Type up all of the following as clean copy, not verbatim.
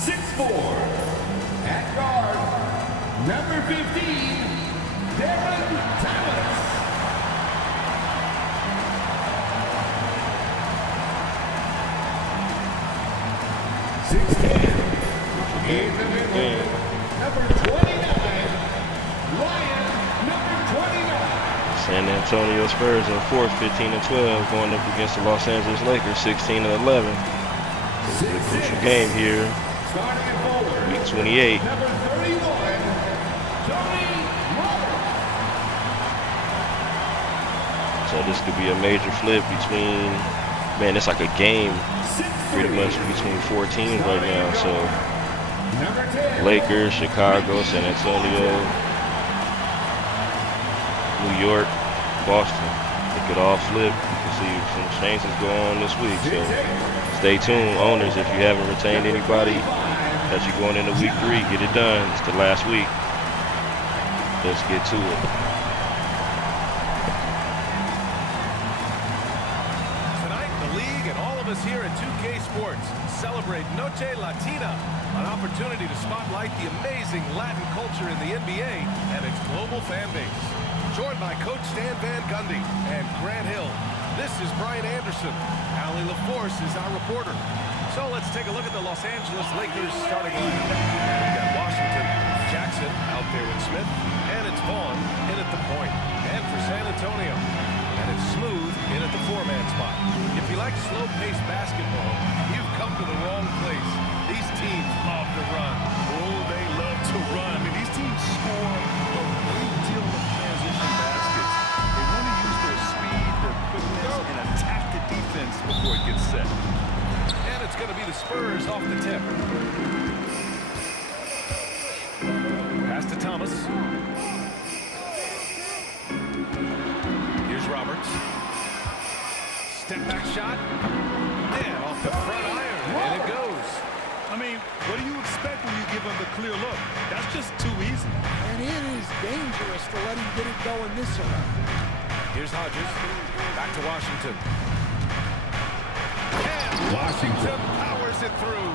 6'4". At guard, number 15, Darren Thomas. 6'10". In the middle, number 29, Ryan, number 29. San Antonio Spurs in fourth, 15-12, going up against the Los Angeles Lakers, 16-11. It's a crucial game here. Week 28. Number 31, Tony Roberts. So this could be a major flip between, man, it's like a game pretty much between 4 teams right now. So Lakers, Chicago, San Antonio, New York, Boston. It could all flip. You can see some changes go on this week. So stay tuned, owners. If you haven't retained anybody as you're going into week 3, get it done. It's the last week. Let's get to it. Tonight, the league and all of us here at 2K Sports celebrate Noche Latina, an opportunity to spotlight the amazing Latin culture in the NBA and its global fan base. Joined by Coach Stan Van Gundy and Grant Hill, this is Brian Anderson. Allie LaForce is our reporter. So let's take a look at the Los Angeles Lakers starting lineup. We've got Washington, Jackson out there with Smith, and it's Vaughn in at the point. And for San Antonio, and it's Smooth in at the 4-man spot. If you like slow-paced basketball, you've come to the wrong place. These teams love to run. Oh, they love to run. I mean, these teams score a great deal of transition baskets. They want to use their speed, their quickness, and attack the defense before it gets set. And it's going to be the Spurs off the tip. Pass to Thomas. Here's Roberts. Step back shot. And off the front iron. And it goes. I mean, what do you expect when you give him the clear look? That's just too easy. And it is dangerous to let him get it going this way. Here's Hodges. Back to Washington. And Washington powers it through.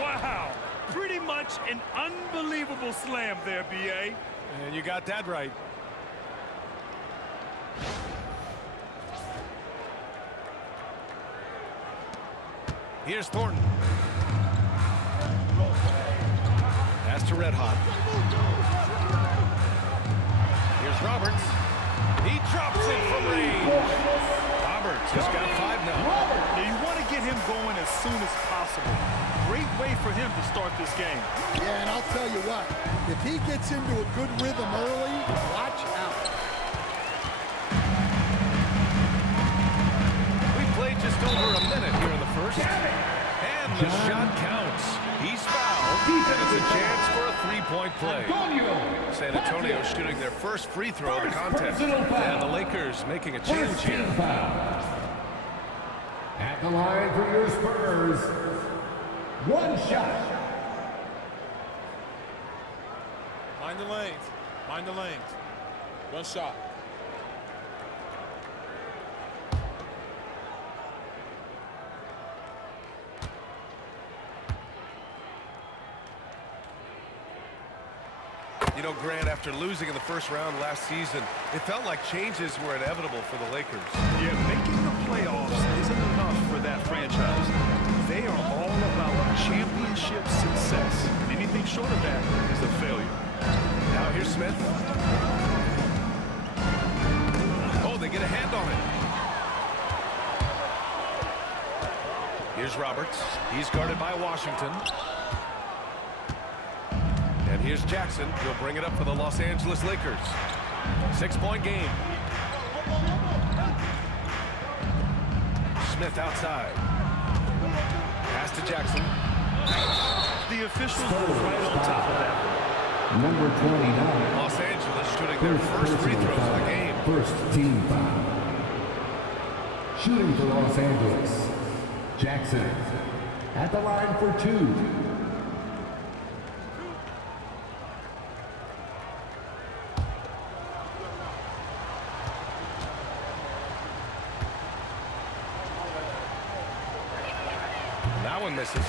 Wow. Pretty much an unbelievable slam there, B.A. And you got that right. Here's Thornton. Pass to Red Hot. Here's Roberts. He drops it from range. Roberts has got 5 now. Yeah, you want to get him going as soon as possible. Great way for him to start this game. Yeah, and I'll tell you what, if he gets into a good rhythm early, watch out. We played just over a minute here in the first. And the shot counts. He's fouled. And it's a chance for a 3-point play. San Antonio shooting their first free throw of the contest. And the Lakers making a change here. At the line for your Spurs, 1 shot. Mind the lanes. Mind the lanes. 1 shot. You know, Grant, after losing in the first round last season, it felt like changes were inevitable for the Lakers. Yeah, making the playoffs isn't enough for that franchise. They are all about championship success. Anything short of that is a failure. Now here's Smith. Oh, they get a hand on it. Here's Roberts. He's guarded by Washington. And here's Jackson. He'll bring it up for the Los Angeles Lakers. 6-point game. Smith outside. Pass to Jackson. The officials were right on top of that. Number 29. Los Angeles shooting their first free throws of the game. First team foul. Shooting for Los Angeles, Jackson. At the line for 2. That one misses.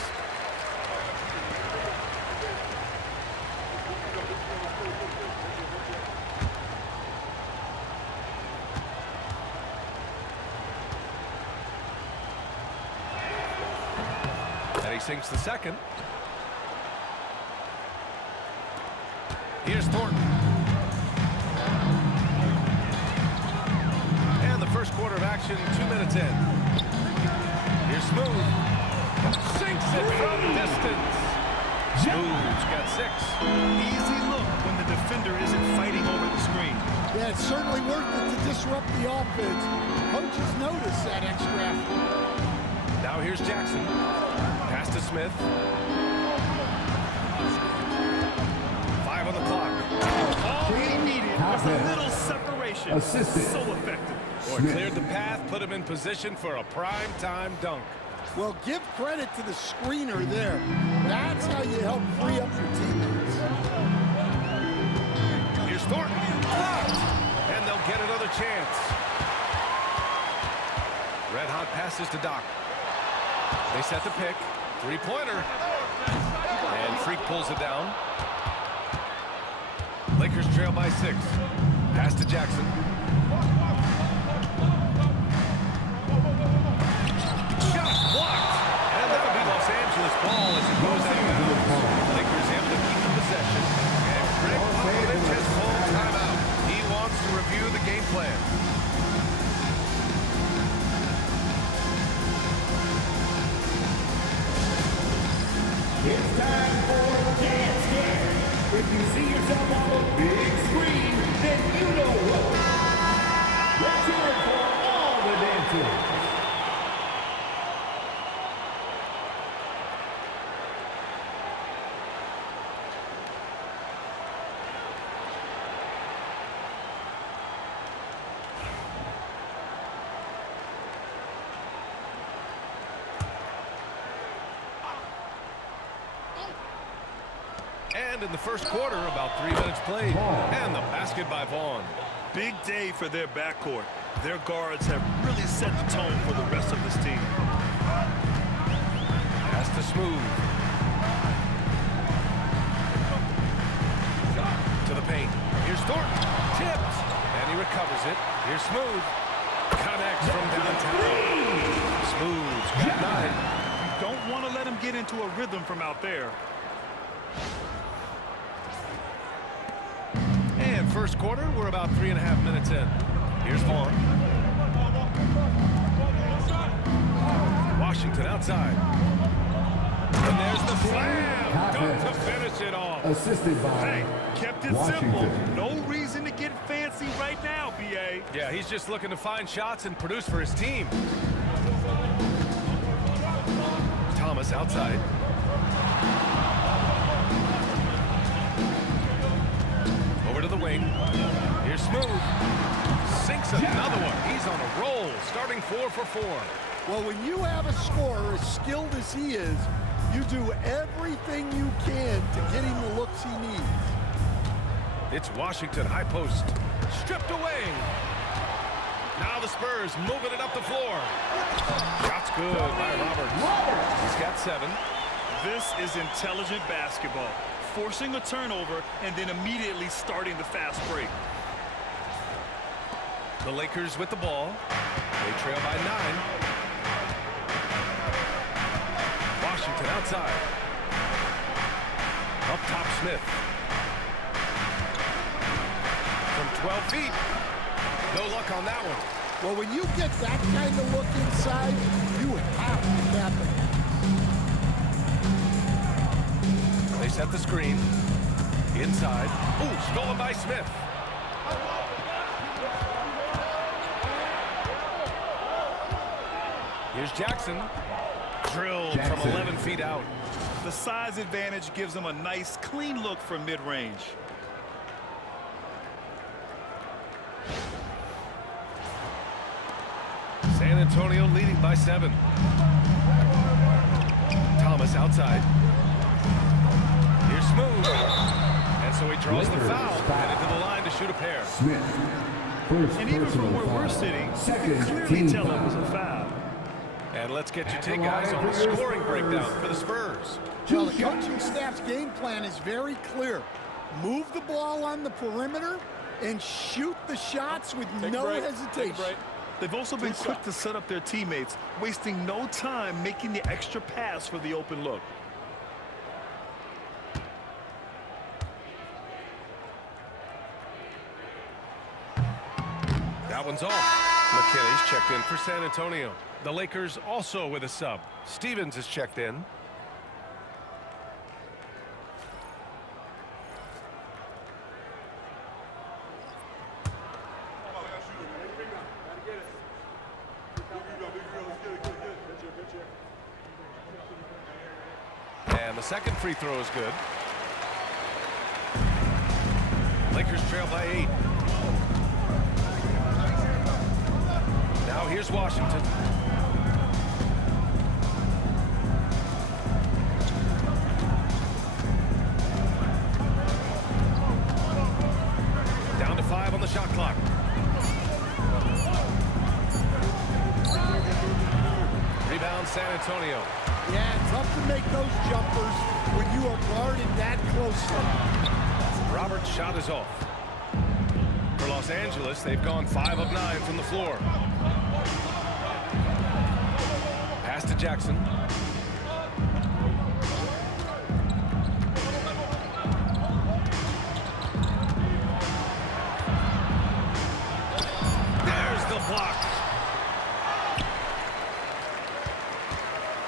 sinks the second. Here's Thornton. And the first quarter of action, 2 minutes in. Here's Smooth. Sinks it from distance. Smooth's got 6. Easy look when the defender isn't fighting over the screen. Yeah, it's certainly worth it to disrupt the offense. Coaches notice that extra effort. Now here's Jackson. Pass to Smith. 5 on the clock. All he needed was a little separation. Assisted. So effective. Boy, cleared the path, put him in position for a prime-time dunk. Well, give credit to the screener there. That's how you help free up your teammates. Here's Thornton. Blocked. And they'll get another chance. Red hot passes to Doc. They set the pick. 3-pointer. And Freak pulls it down. Lakers trail by 6. Pass to Jackson. Shot blocked. And that'll be Los Angeles ball as it goes out of bounds. Lakers able to keep the possession. And Greg Popovich has called timeout. He wants to review the game plan. It's time for Dance Game. If you see yourself on the big screen, then you know what. Let's hear it for all the dancers. And in the first quarter, about 3 minutes played. And the basket by Vaughn. Big day for their backcourt. Their guards have really set the tone for the rest of this team. Pass to Smooth. To the paint. Here's Thornton. Tipped. And he recovers it. Here's Smooth. Connects from downtown. Smooth's got 9. You don't want to let him get into a rhythm from out there. And first quarter, we're about 3.5 minutes in. Here's Vaughn. Washington outside. And there's the slam. Dunk to finish it off. Assisted by Hey, kept it Washington. simple. No reason to get fancy right now, B.A. Yeah, he's just looking to find shots and produce for his team. Thomas outside. Over to the wing. Here's Smooth. Sinks another one. He's on a roll, starting 4 for 4. Well, when you have a scorer as skilled as he is, you do everything you can to get him the looks he needs. It's Washington high post. Stripped away. Now the Spurs moving it up the floor. Shot's good by Roberts. He's got 7. This is intelligent basketball. Forcing a turnover and then immediately starting the fast break. The Lakers with the ball. They trail by 9. Washington outside. Up top Smith. From 12 feet. No luck on that one. Well, when you get that kind of look inside, you have to cap it. They set the screen. Inside. Ooh, stolen by Smith. Here's Jackson. Drilled from 11 feet out. The size advantage gives them a nice, clean look from mid-range. San Antonio leading by 7. Thomas outside. Here's Smooth. And so he draws the foul. Headed to the line to shoot a pair. Smith. First And even from where personal we're foul. sitting, you Second can clearly team tell it foul. was a foul. And let's get your take, guys, on the scoring breakdown for the Spurs. Well, the coaching staff's game plan is very clear. Move the ball on the perimeter and shoot the shots with no hesitation. They've also been quick to set up their teammates, wasting no time making the extra pass for the open look. That one's off. McKinney's checked in for San Antonio. The Lakers also with a sub. Stevens is checked in. And the second free throw is good. Lakers trail by 8. Now here's Washington. Down to 5 on the shot clock. Rebound San Antonio. Yeah, tough to make those jumpers when you are guarded that closely. Roberts' shot is off. For Los Angeles, they've gone 5 of 9 from the floor. Pass to Jackson. There's the block.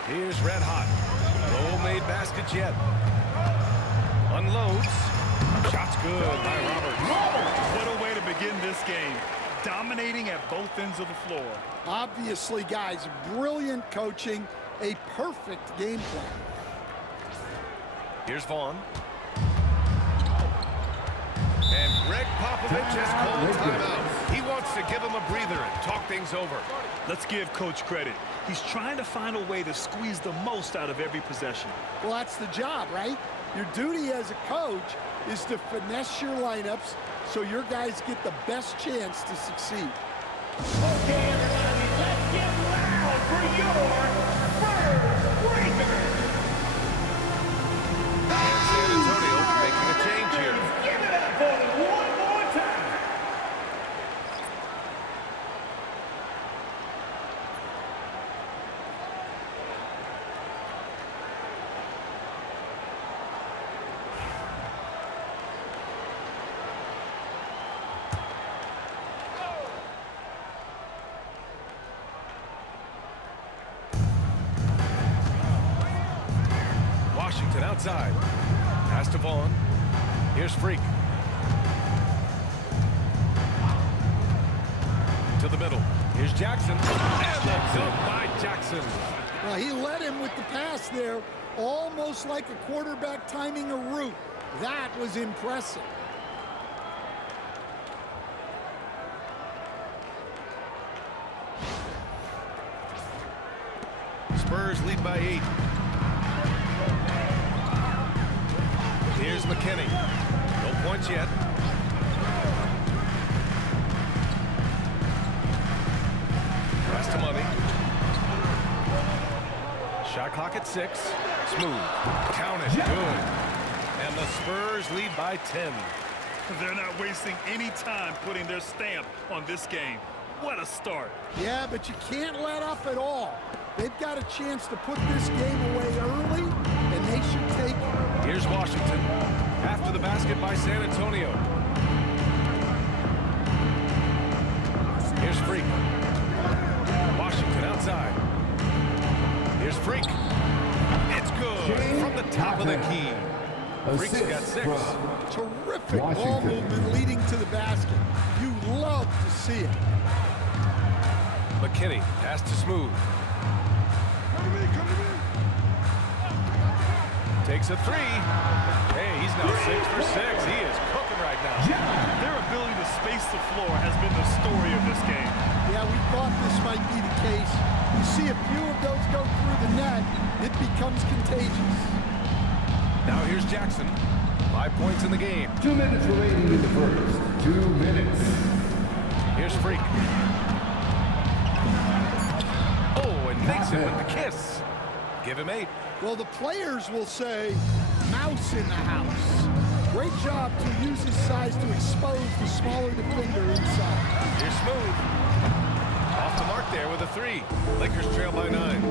Here's Red Hot. No made baskets yet. Unloads. Shot's good by Roberts. What a way to begin this game. Dominating at both ends of the floor. Obviously, guys, brilliant coaching, a perfect game plan. Here's Vaughn. And Greg Popovich has called timeout. He wants to give him a breather and talk things over. Let's give Coach credit. He's trying to find a way to squeeze the most out of every possession. Well, that's the job, right? Your duty as a coach is to finesse your lineups so your guys get the best chance to succeed. Okay, everybody, let's get loud for your first breaker. And San Antonio making a change here. Give it up for them one more time. Washington outside. Pass to Vaughn. Here's Freak. To the middle. Here's Jackson. And the dunk by Jackson. Well, he led him with the pass there, almost like a quarterback timing a route. That was impressive. Spurs lead by 8. Here's McKinney. No points yet. Pass to Money. Shot clock at 6. Smooth. Count it. Good. And the Spurs lead by 10. They're not wasting any time putting their stamp on this game. What a start. Yeah, but you can't let up at all. They've got a chance to put this game away early, and they should take it. Here's Washington. After the basket by San Antonio. Here's Freak. Washington outside. Here's Freak. It's good from the top of the key. Freak's got 6. Terrific ball movement leading to the basket. You love to see it. McKinney, pass to Smooth. Takes a 3. Hey, he's now 6 for 6. He is cooking right now. Their ability to space the floor has been the story of this game. Yeah, we thought this might be the case. You see a few of those go through the net, it becomes contagious. Now here's Jackson. 5 points in the game. 2 minutes remaining in the first. 2 minutes. Here's Freak. Oh, and makes it with the kiss. Give him 8. Well, the players will say, mouse in the house. Great job to use his size to expose the smaller defender inside. Here's Smooth. Off off the mark there with a 3. Lakers trail by 9.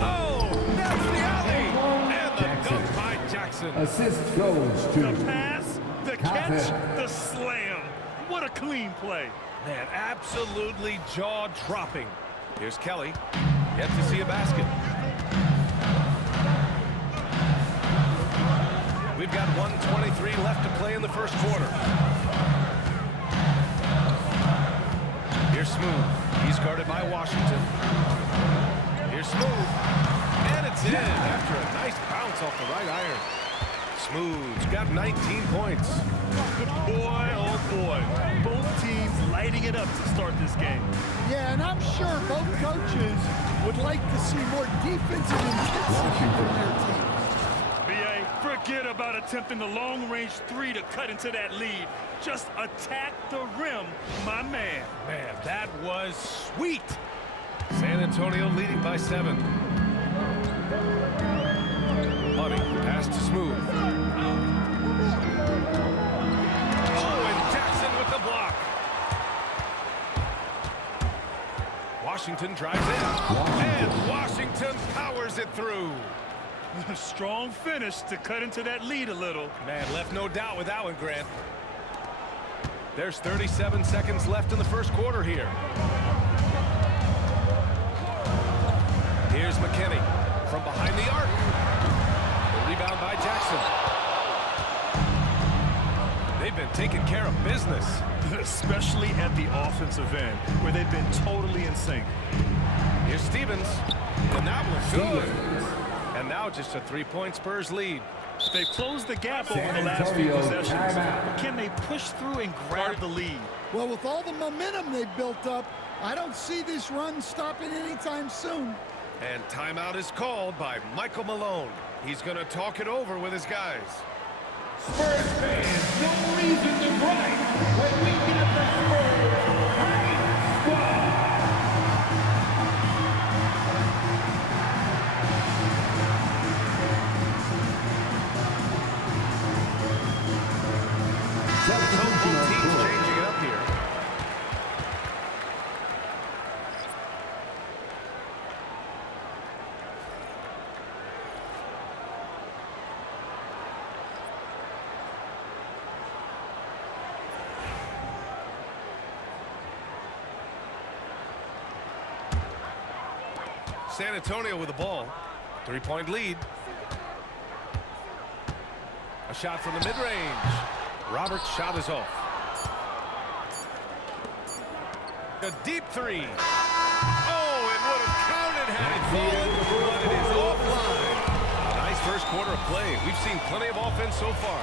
Oh, that's the alley. And the dunk by Jackson. Assist goes to The pass, the catch, the slam. What a clean play. Man, absolutely jaw-dropping. Here's Kelly. Yet to see a basket. We've got 1:23 left to play in the first quarter. Here's Smooth. He's guarded by Washington. Here's Smooth. And it's in after a nice bounce off the right iron. Smooth's got 19 points. Boy, oh boy. Both teams lighting it up to start this game. Yeah, and I'm sure both coaches would like to see more defensive intensity from their teams. BA, forget about attempting the long-range 3 to cut into that lead. Just attack the rim, my man. Man, that was sweet. San Antonio leading by 7. Money, pass to Smooth. Oh, and Jackson with the block. Washington drives in. And Washington powers it through. Strong finish to cut into that lead a little. Man, left no doubt with that one, Grant. There's 37 seconds left in the first quarter here. Here's McKinney from behind the arc. The rebound by Jackson. They've been taking care of business. Especially at the offensive end, where they've been totally in sync. Here's Stevens. And that was good. And now just a 3-point Spurs lead. They've closed the gap over the last few possessions. But can they push through and grab the lead? Well, with all the momentum they've built up, I don't see this run stopping anytime soon. And timeout is called by Michael Malone. He's going to talk it over with his guys. Spurs fans, no reason to gripe when we get the Spurs Hype Squad. Both teams changing it up here. San Antonio with the ball. 3-point lead. A shot from the mid-range. Robert's shot is off. A deep 3. Oh, it would have counted had it fallen, but it is offline. A nice first quarter of play. We've seen plenty of offense so far.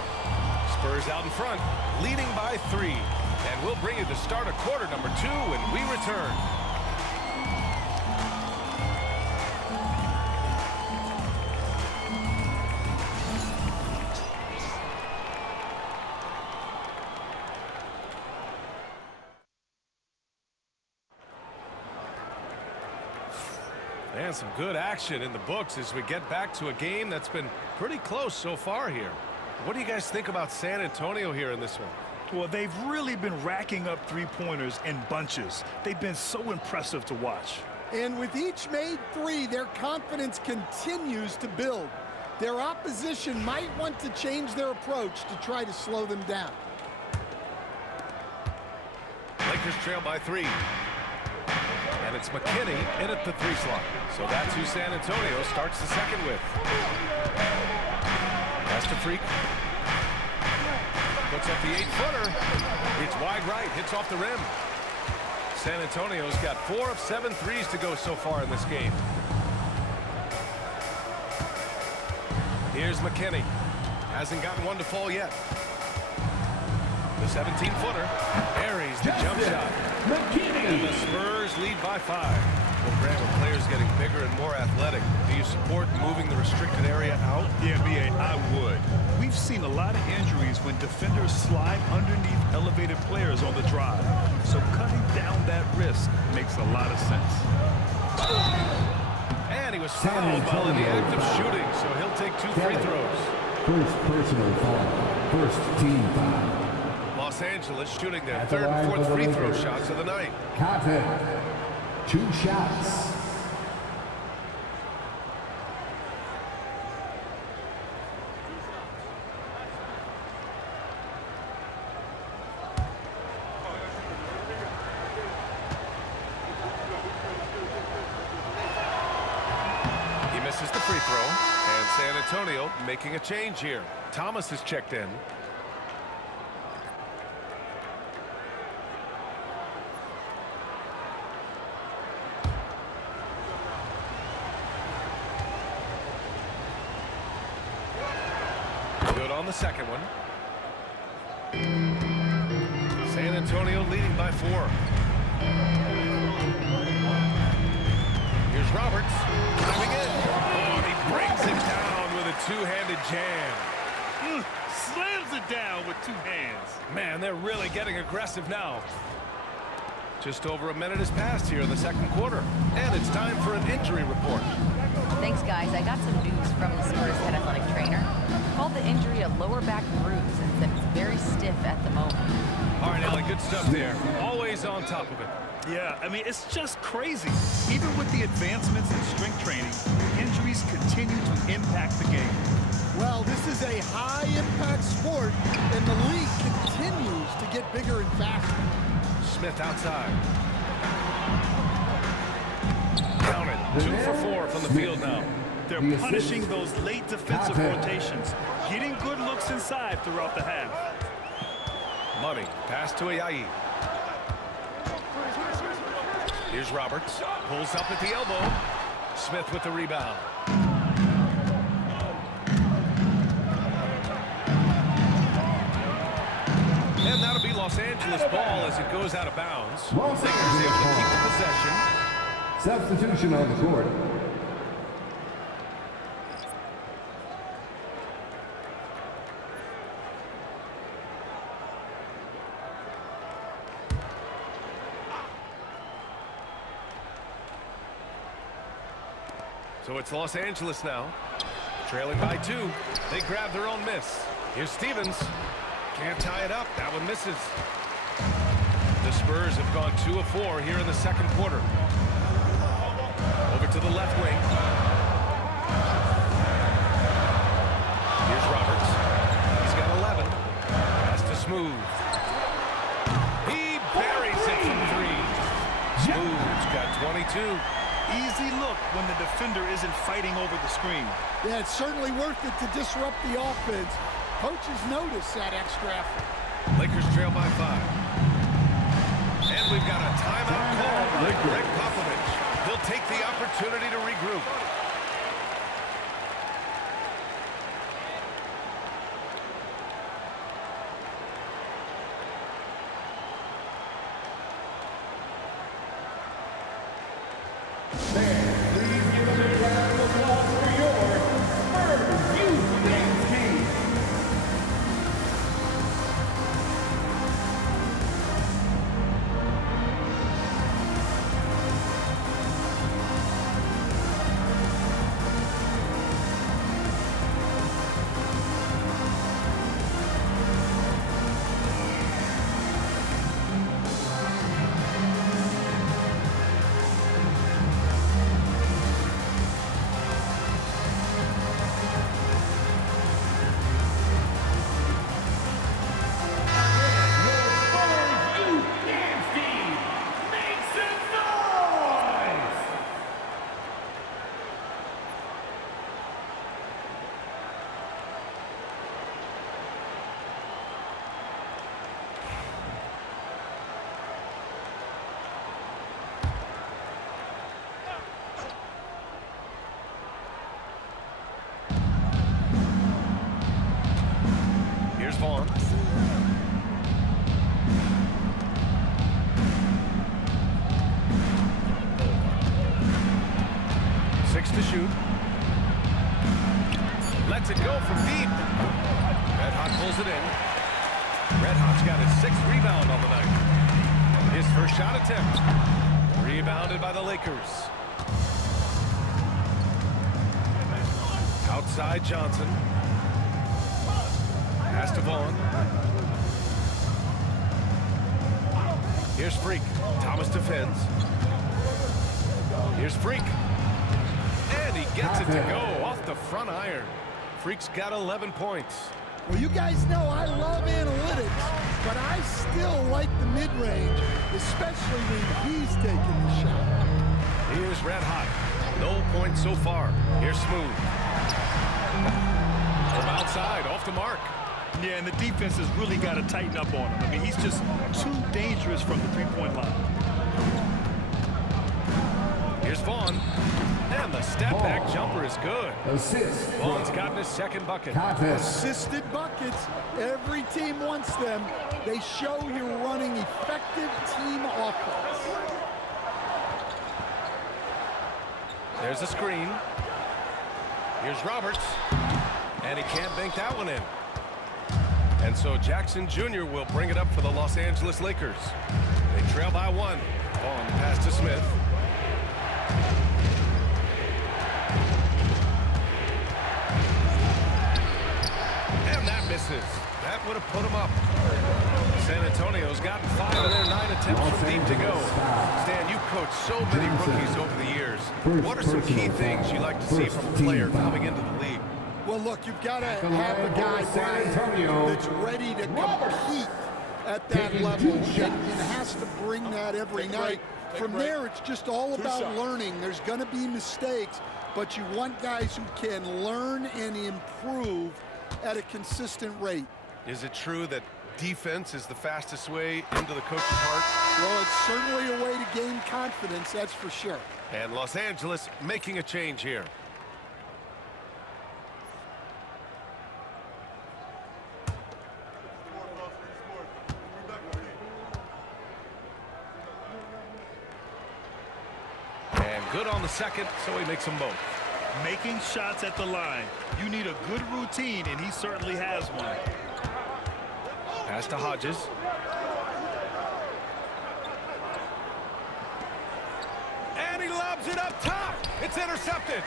Spurs out in front, leading by 3. And we'll bring you to start of quarter number 2 when we return. And some good action in the books as we get back to a game that's been pretty close so far here. What do you guys think about San Antonio here in this one? Well, they've really been racking up 3-pointers in bunches. They've been so impressive to watch. And with each made 3, their confidence continues to build. Their opposition might want to change their approach to try to slow them down. Lakers trail by 3. And it's McKinney in at the 3 slot. So that's who San Antonio starts the second with. Pass to Freak. Puts up the 8-footer. It's wide right, hits off the rim. San Antonio's got 4 of 7 threes to go so far in this game. Here's McKinney. Hasn't gotten one to fall yet. The 17-footer buries the jump shot. And the Spurs lead by 5. Well, Grant, with players getting bigger and more athletic, do you support moving the restricted area out? Yeah, BA, I would. We've seen a lot of injuries when defenders slide underneath elevated players on the drive. So cutting down that risk makes a lot of sense. And he was fouled while in the act of shooting, so he'll take 2 free throws. First personal foul. First team foul. Los Los Angeles shooting their third and fourth free throw shots of the night. Cotton, 2 shots. He misses the free throw, and San Antonio making a change here. Thomas has checked in. Good on the second one. San Antonio leading by 4. Here's Roberts driving in. Oh, and he brings it down with a two-handed jam. Slams it down with 2 hands. Man, they're really getting aggressive now. Just over a minute has passed here in the second quarter, and it's time for an injury report. Thanks, guys. I got some news from the Spurs head athletic trainer. Called the injury a lower back bruise and said it's very stiff at the moment. All right, Allie, good stuff there. Always on top of it. Yeah, I mean, it's just crazy. Even with the advancements in strength training, injuries continue to impact the game. Well, this is a high-impact sport, and the league continues to get bigger and faster. Smith outside. Counted. 2 for 4 from the field now. They're punishing those late defensive rotations, getting good looks inside throughout the half. Money. Pass to Ayayi. Here's Roberts. Pulls up at the elbow. Smith with the rebound. And that'll be Los Angeles ball as it goes out of bounds. Lakers able to keep the possession. Substitution on the court. So it's Los Angeles now, trailing by 2. They grab their own miss. Here's Stevens. Can't tie it up. That one misses. The Spurs have gone 2 of 4 here in the second quarter. Over to the left wing. Here's Roberts. He's got 11. Pass to Smooth. He buries it from 3. Smooth's got 22. Easy look when the defender isn't fighting over the screen. Yeah, it's certainly worth it to disrupt the offense. Coaches notice that extra effort. Lakers trail by 5. And we've got a timeout call by Greg Popovich. He'll take the opportunity to regroup. Vaughn. 6 to shoot. Lets it go from deep. Red Hot pulls it in. Red Hot's got his 6th rebound on the night. His first shot attempt. Rebounded by the Lakers. Outside Johnson. Pass to Vaughn. Here's Freak. Thomas defends. Here's Freak. And he gets it to go off the front iron. Freak's got 11 points. Well, you guys know I love analytics, but I still like the mid-range, especially when he's taking the shot. Here's Red Hot. No points so far. Here's Smooth. From outside, off the mark. Yeah, and the defense has really got to tighten up on him. I mean, he's just too dangerous from the three-point line. Here's Vaughn. And the step-back jumper is good. Assist. Vaughn's gotten his second bucket. Assisted buckets. Every team wants them. They show you're running effective team offense. There's a screen. Here's Roberts. And he can't bank that one in. And so Jackson Jr. will bring it up for the Los Angeles Lakers. They trail by 1. Vaughn pass to Smith. And that misses. That would have put him up. San Antonio's gotten 5 of their 9 attempts from deep to go. Stan, you coached so many rookies over the years. What are some key things you like to see from a player coming into the league? Well, look, you've got to have a guy that's ready to compete at that level and has to bring that every night. From there, it's just all about learning. There's going to be mistakes, but you want guys who can learn and improve at a consistent rate. Is it true that defense is the fastest way into the coach's heart? Well, it's certainly a way to gain confidence, that's for sure. And Los Angeles making a change here. And good on the second, so he makes them both. Making shots at the line. You need a good routine, and he certainly has one. Pass to Hodges. And he lobs it up top. It's intercepted.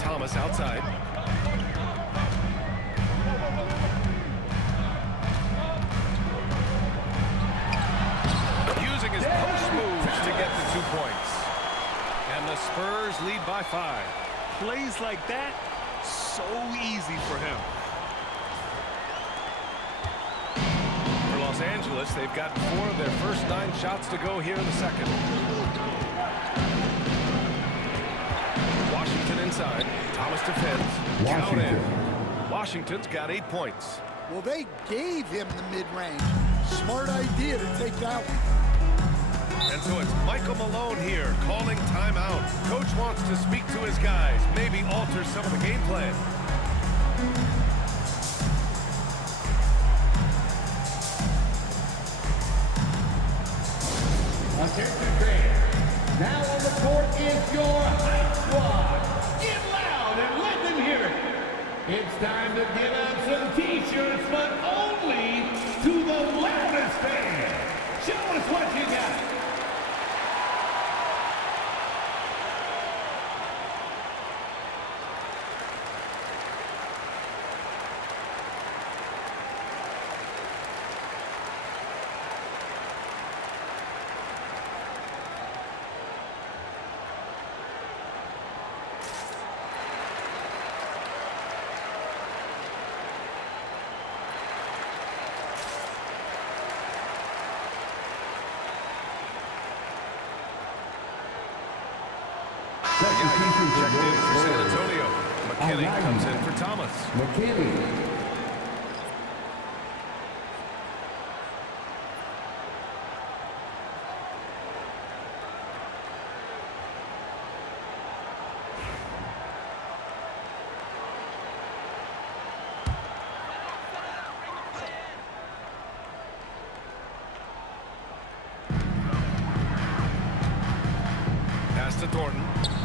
Thomas outside. Using his post moves to get the 2 points. And the Spurs lead by 5. Plays like that, so easy for him. For Los Angeles, they've got 4 of their first 9 shots to go here in the second. Washington inside. Thomas defends. Count in. Washington's got 8 points. Well, they gave him the mid-range. Smart idea to take that one. And so it's Michael Malone here calling timeout. Coach wants to speak to his guys, maybe alter some of the game plan. Attention fans, now on the court is your hype squad. Get loud and let them hear it. It's time to give out some t-shirts, but only to the loudest fan. Show us what you got. Checked in for San Antonio. McKinney comes in for Thomas. McKinney. Pass to Thornton.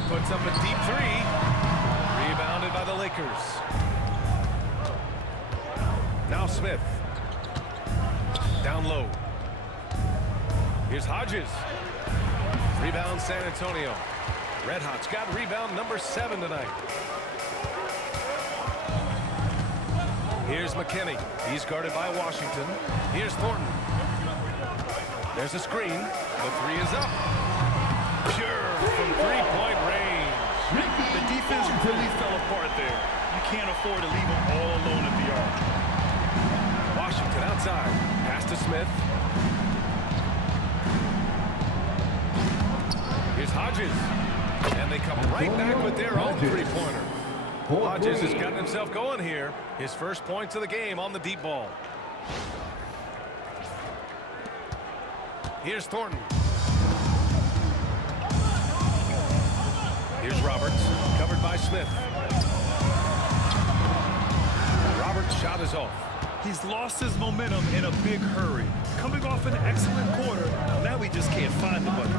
Puts up a deep 3. Rebounded by the Lakers. Now Smith. Down low. Here's Hodges. Rebound San Antonio. Red Hot's got rebound number 7 tonight. Here's McKinney. He's guarded by Washington. Here's Thornton. There's a screen. The three is up. Pure from three-point range. The defense really fell apart there. You can't afford to leave them all alone at the arc. Washington outside. Pass to Smith. Here's Hodges. And they come right back with their own three-pointer. Hodges has gotten himself going here. His first points of the game on the deep ball. Here's Thornton. Here's Roberts, covered by Smith. Roberts' shot is off. He's lost his momentum in a big hurry. Coming off an excellent quarter, now he just can't find the bucket.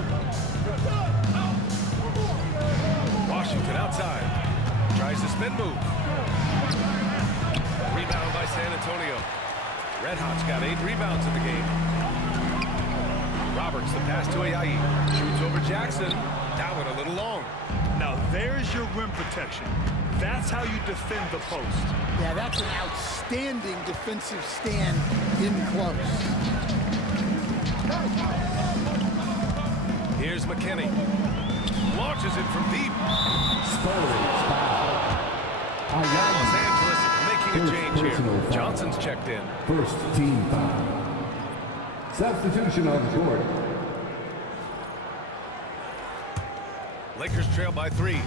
Washington outside. Tries the spin move. Rebound by San Antonio. Red Hot's got 8 rebounds in the game. Roberts, the pass to Ayayi. Shoots over Jackson. That one a little long. Now there's your rim protection. That's how you defend the post. Yeah, that's an outstanding defensive stand in close. Here's McKinney. Launches it from deep. Los Angeles making a change here. Johnson's checked in. First team foul. Substitution on the court. Lakers trail by 3.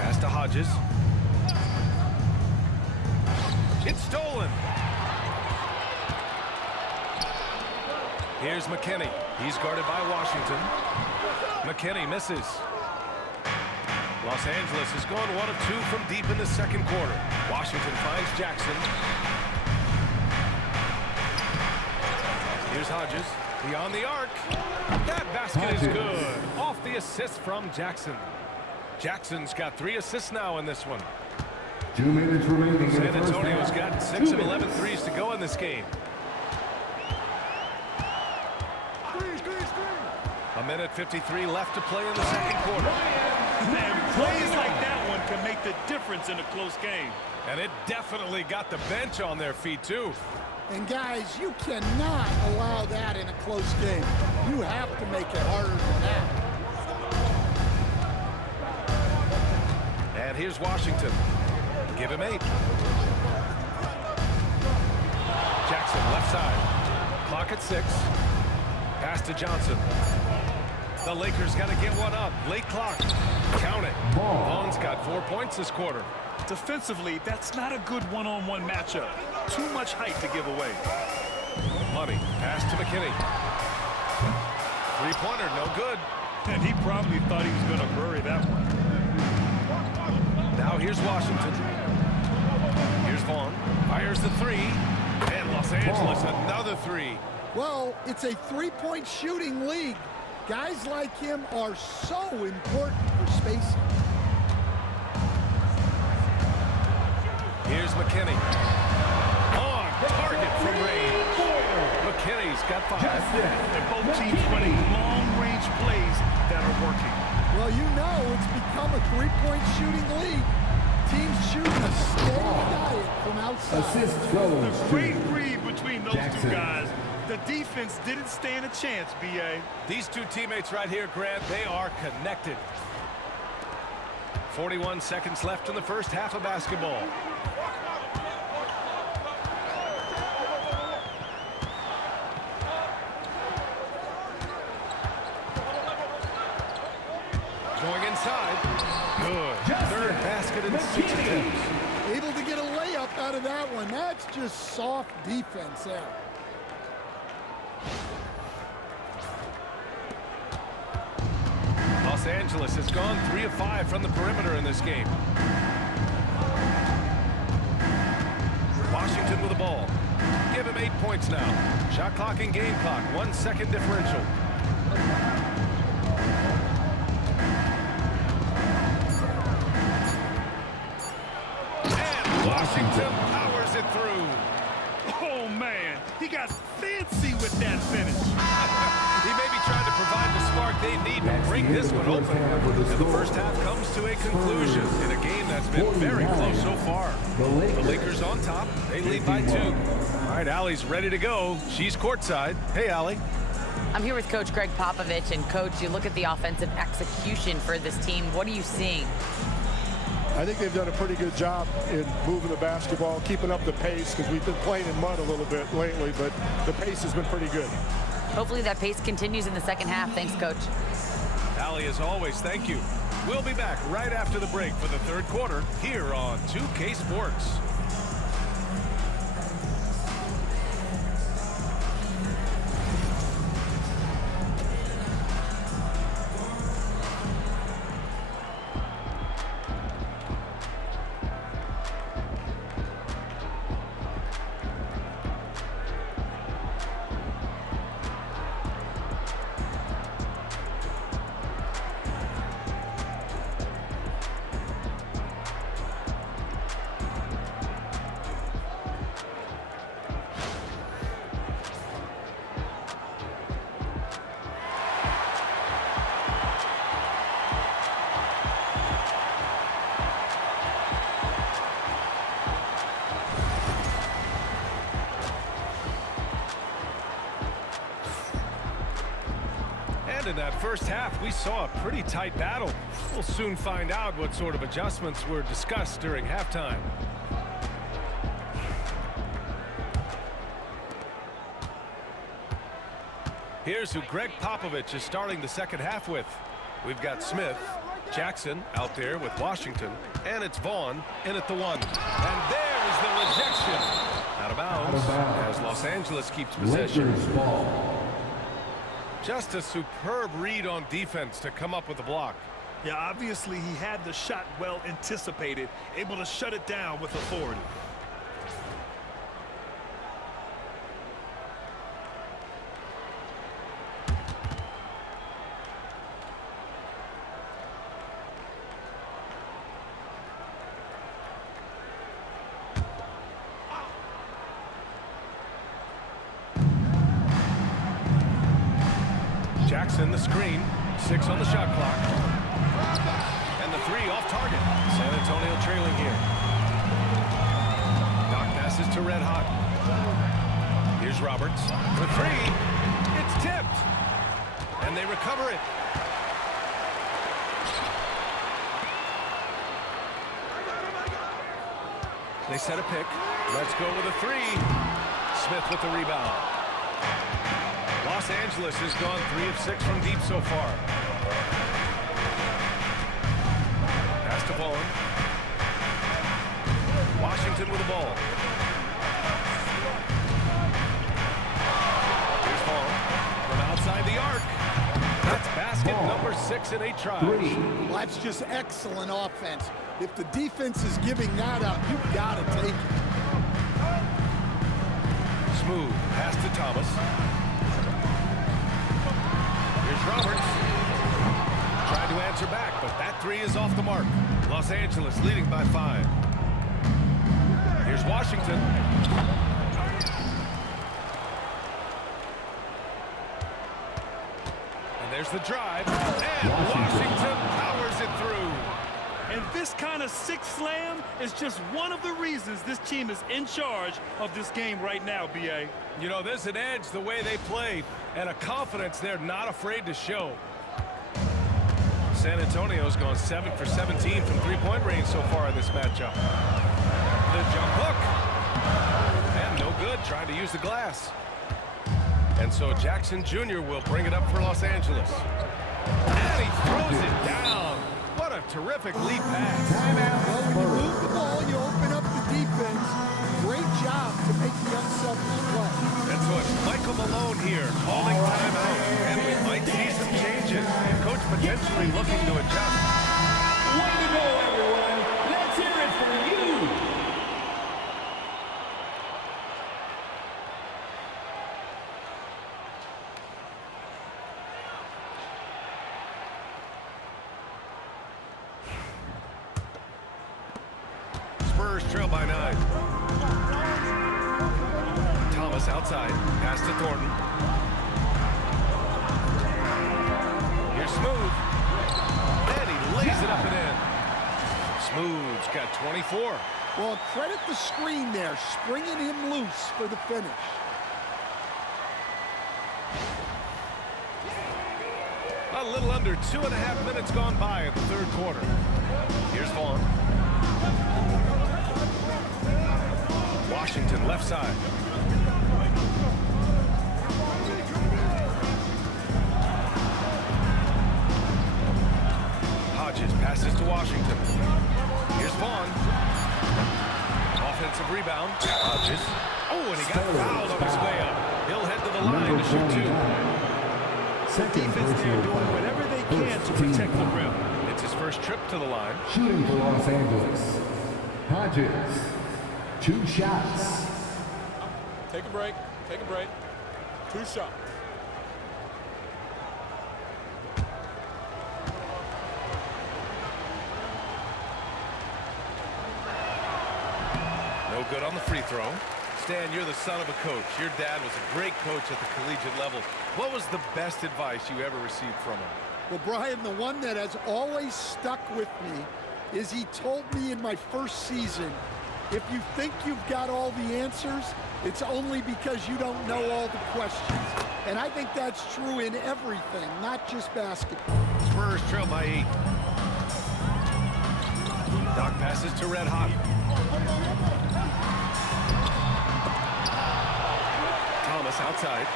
Pass to Hodges. It's stolen. Here's McKinney. He's guarded by Washington. McKinney misses. Los Angeles has gone 1 of 2 from deep in the second quarter. Washington finds Jackson. Here's Hodges. Beyond the arc. That basket is good. Off the assist from Jackson. Jackson's got 3 assists now in this one. 2 minutes remaining. San Antonio's got 6 of 11 threes to go in this game. A minute 53 left to play in the second quarter. Man, plays like that one can make the difference in a close game. And it definitely got the bench on their feet, too. And guys, you cannot allow that in a close game. You have to make it harder than that. And here's Washington. Give him 8. Jackson left side. Clock at 6. Pass to Johnson. The Lakers got to get one up. Late clock. Count it. Vaughn's got 4 points this quarter. Defensively, that's not a good one-on-one matchup. Too much height to give away. Money. Pass to McKinney. Three-pointer, no good. And he probably thought he was going to bury that one. Now here's Washington. Here's Vaughn. Fires the 3. And Los Angeles, another 3. Well, it's a three-point shooting league. Guys like him are so important for spacing. Here's McKinney. On target from range. McKinney's got 5. And both teams running long-range plays that are working. Well, you know it's become a three-point shooting league. Teams shooting a steady diet from outside. Assist goes The to great read between those Jackson. two guys. The defense didn't stand a chance, B.A. These two teammates right here, Grant, they are connected. 41 seconds left in the first half of basketball. Going inside. Good. Third basket in 6 attempts. Able to get a layup out of that one. That's just soft defense there. Los Angeles has gone 3 of 5 from the perimeter in this game. Washington with the ball. Give him 8 points now. Shot clock and game clock. 1 second differential. And Washington powers it through. Oh, man. He got fancy with that finish. He may be trying to provide the spark they need break this one open. And the first half comes to a conclusion in a game that's been very close so far. The Lakers on top. They lead by 2. All right, Allie's ready to go. She's courtside. Hey, Allie. I'm here with Coach Greg Popovich. And, Coach, you look at the offensive execution for this team. What are you seeing? I think they've done a pretty good job in moving the basketball, keeping up the pace, because we've been playing in mud a little bit lately, but the pace has been pretty good. Hopefully that pace continues in the second half. Thanks, Coach. Allie, as always, thank you. We'll be back right after the break for the third quarter here on 2K Sports. In that first half, we saw a pretty tight battle. We'll soon find out what sort of adjustments were discussed during halftime. Here's who Greg Popovich is starting the second half with. We've got Smith, Jackson out there with Washington, and it's Vaughn in at the 1. And there's the rejection. Out of bounds as Los Angeles keeps possession. Just a superb read on defense to come up with the block. Yeah, obviously he had the shot well anticipated, able to shut it down with authority. Jackson, the screen, 6 on the shot clock. And the 3 off target. San Antonio trailing here. Doc passes to Red Hot. Here's Roberts. The 3. It's tipped. And they recover it. They set a pick. Let's go with a 3. Smith with the rebound. Los Angeles has gone 3 of 6 from deep so far. Pass to Vaughn. Washington with the ball. Here's Vaughn from outside the arc. That's basket number 6 in 8 tries. Well, that's just excellent offense. If the defense is giving that up, you've got to take it. Smooth pass to Thomas. Roberts tried to answer back, but that 3 is off the mark. Los Angeles leading by 5. Here's Washington. And there's the drive. And Washington powers it through. And this kind of six slam is just one of the reasons this team is in charge of this game right now, B.A. You know, there's an edge the way they play and a confidence they're not afraid to show. San Antonio's gone 7 for 17 from three-point range so far in this matchup. The jump hook. And no good, trying to use the glass. And so Jackson Jr. will bring it up for Los Angeles. And he throws it down. What a terrific lead pass. Well, when you move the ball, you open up the defense. Great job to make the unselfish play. And so it's Michael Malone here calling timeout. And we might see some changes. And coach potentially looking to adjust. Way to go, everyone. Let's hear it for you. Spurs trail by 9. Thomas outside. Pass to Thornton. Here's Smooth. Jones got 24. Well, credit the screen there, springing him loose for the finish. A little under 2.5 minutes gone by in the third quarter. Here's Vaughn. Washington left side. Hodges passes to Washington. Here's Vaughn. Offensive rebound. Hodges. Oh, and he got fouled on his way up. He'll head to the line to shoot two. The defense there doing whatever they can to protect the rim. It's his first trip to the line. Shooting for Los Angeles. Hodges. 2 shots. Take a break. Take a break. 2 shots. No good on the free throw. Stan, you're the son of a coach. Your dad was a great coach at the collegiate level. What was the best advice you ever received from him? Well, Brian, the one that has always stuck with me is he told me in my first season, if you think you've got all the answers, it's only because you don't know all the questions. And I think that's true in everything, not just basketball. Spurs trail by 8. Doc passes to Red Hot. Thomas outside.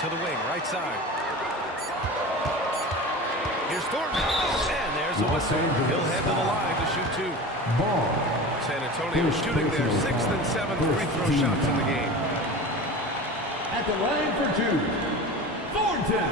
To the wing, right side. Here's Thornton. And there's a whistle. He'll head to the line to shoot 2. San Antonio shooting their 6th and 7th free throw shots in the game. At the line for 2, Thornton.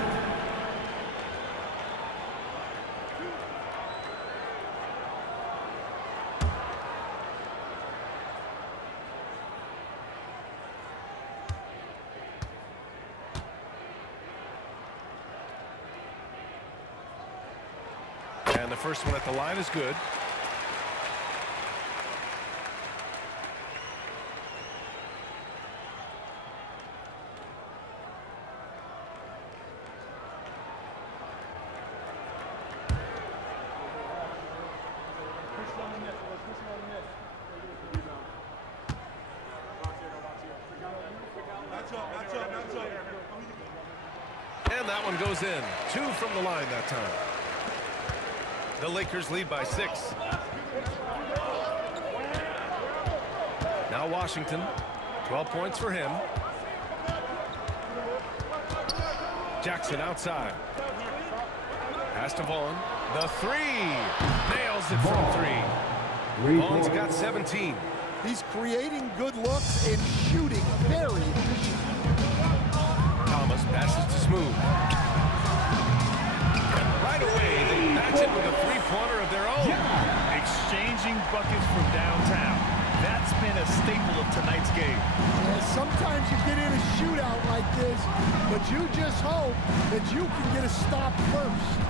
And the first one at the line is good. And that one goes in. 2 from the line that time. The Lakers lead by 6. Now Washington, 12 points for him. Jackson outside. Pass to Vaughn. The 3. Nails it from 3. Vaughn's got 17. He's creating good looks and shooting very efficient. Thomas passes to Smooth. Right away, they match it with a 3-pointer of their own. Exchanging buckets from downtown. That's been a staple of tonight's game. Yeah, sometimes you get in a shootout like this, but you just hope that you can get a stop first.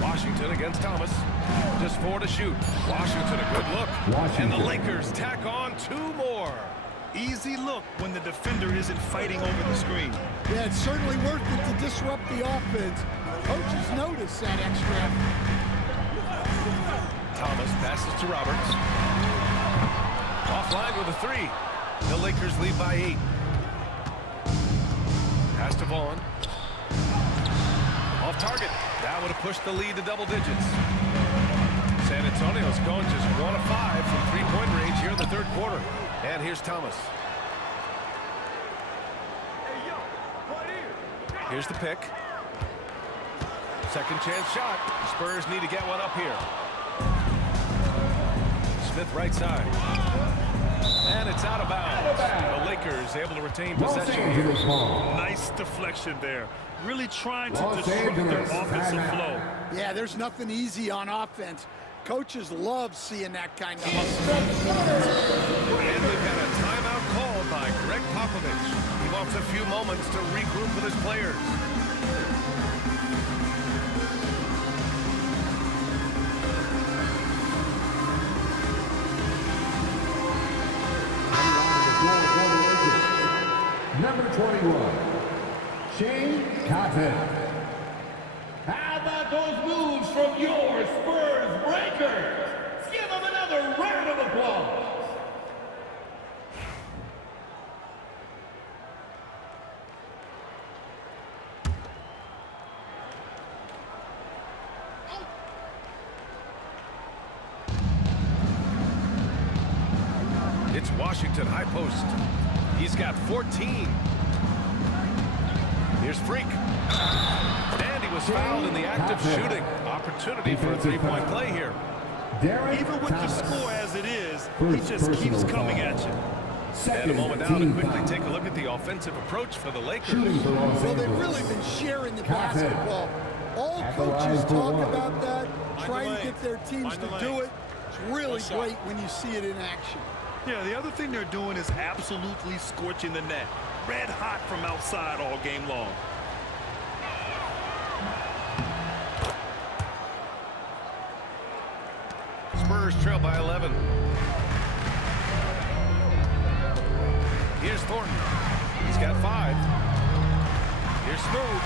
Washington against Thomas. Just 4 to shoot. Washington, a good look. And the Lakers tack on 2 more. Easy look when the defender isn't fighting over the screen. Yeah, it's certainly worth it to disrupt the offense. Coaches notice that extra effort. Thomas passes to Roberts. Offline with a 3. The Lakers lead by 8. Pass to Vaughn. Off target. That would have pushed the lead to double digits. San Antonio's going just 1 of 5 from 3-point range here in the third quarter. And here's Thomas. Here's the pick. Second chance shot. Spurs need to get one up here. Smith right side. And it's out of bounds. The Lakers able to retain possession here. Nice deflection there. Really trying to disrupt their offensive flow. Yeah, there's nothing easy on offense. Coaches love seeing that kind of stuff. And we've got a timeout called by Greg Popovich. He wants a few moments to regroup with his players. Number 21, Shane Cotton. How about those moves from your Spurs Breakers? Let's give them another round of applause. It's Washington high post. He's got 14. Here's Freak. And he was fouled in the act of shooting. Opportunity for a three-point play here. Even with the score as it is, he just keeps coming at you. And a moment now to quickly take a look at the offensive approach for the Lakers. Well, they've really been sharing the basketball. All coaches talk about that, trying to get their teams to do it. It's really great when you see it in action. Yeah, the other thing they're doing is absolutely scorching the net. Red hot from outside all game long. Spurs trail by 11. Here's Thornton. He's got 5. Here's Smooth.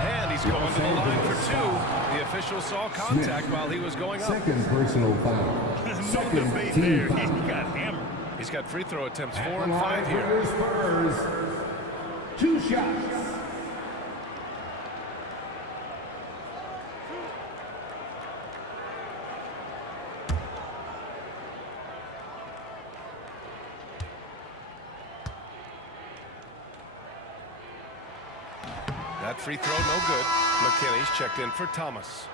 And he's going to the line for 2. The official saw contact while he was going up. Second personal foul. No debate there. He got hammered. He's got free throw attempts 4 and 5 here. Spurs. 2 shots. That free throw no good. McKinney's checked in for Thomas.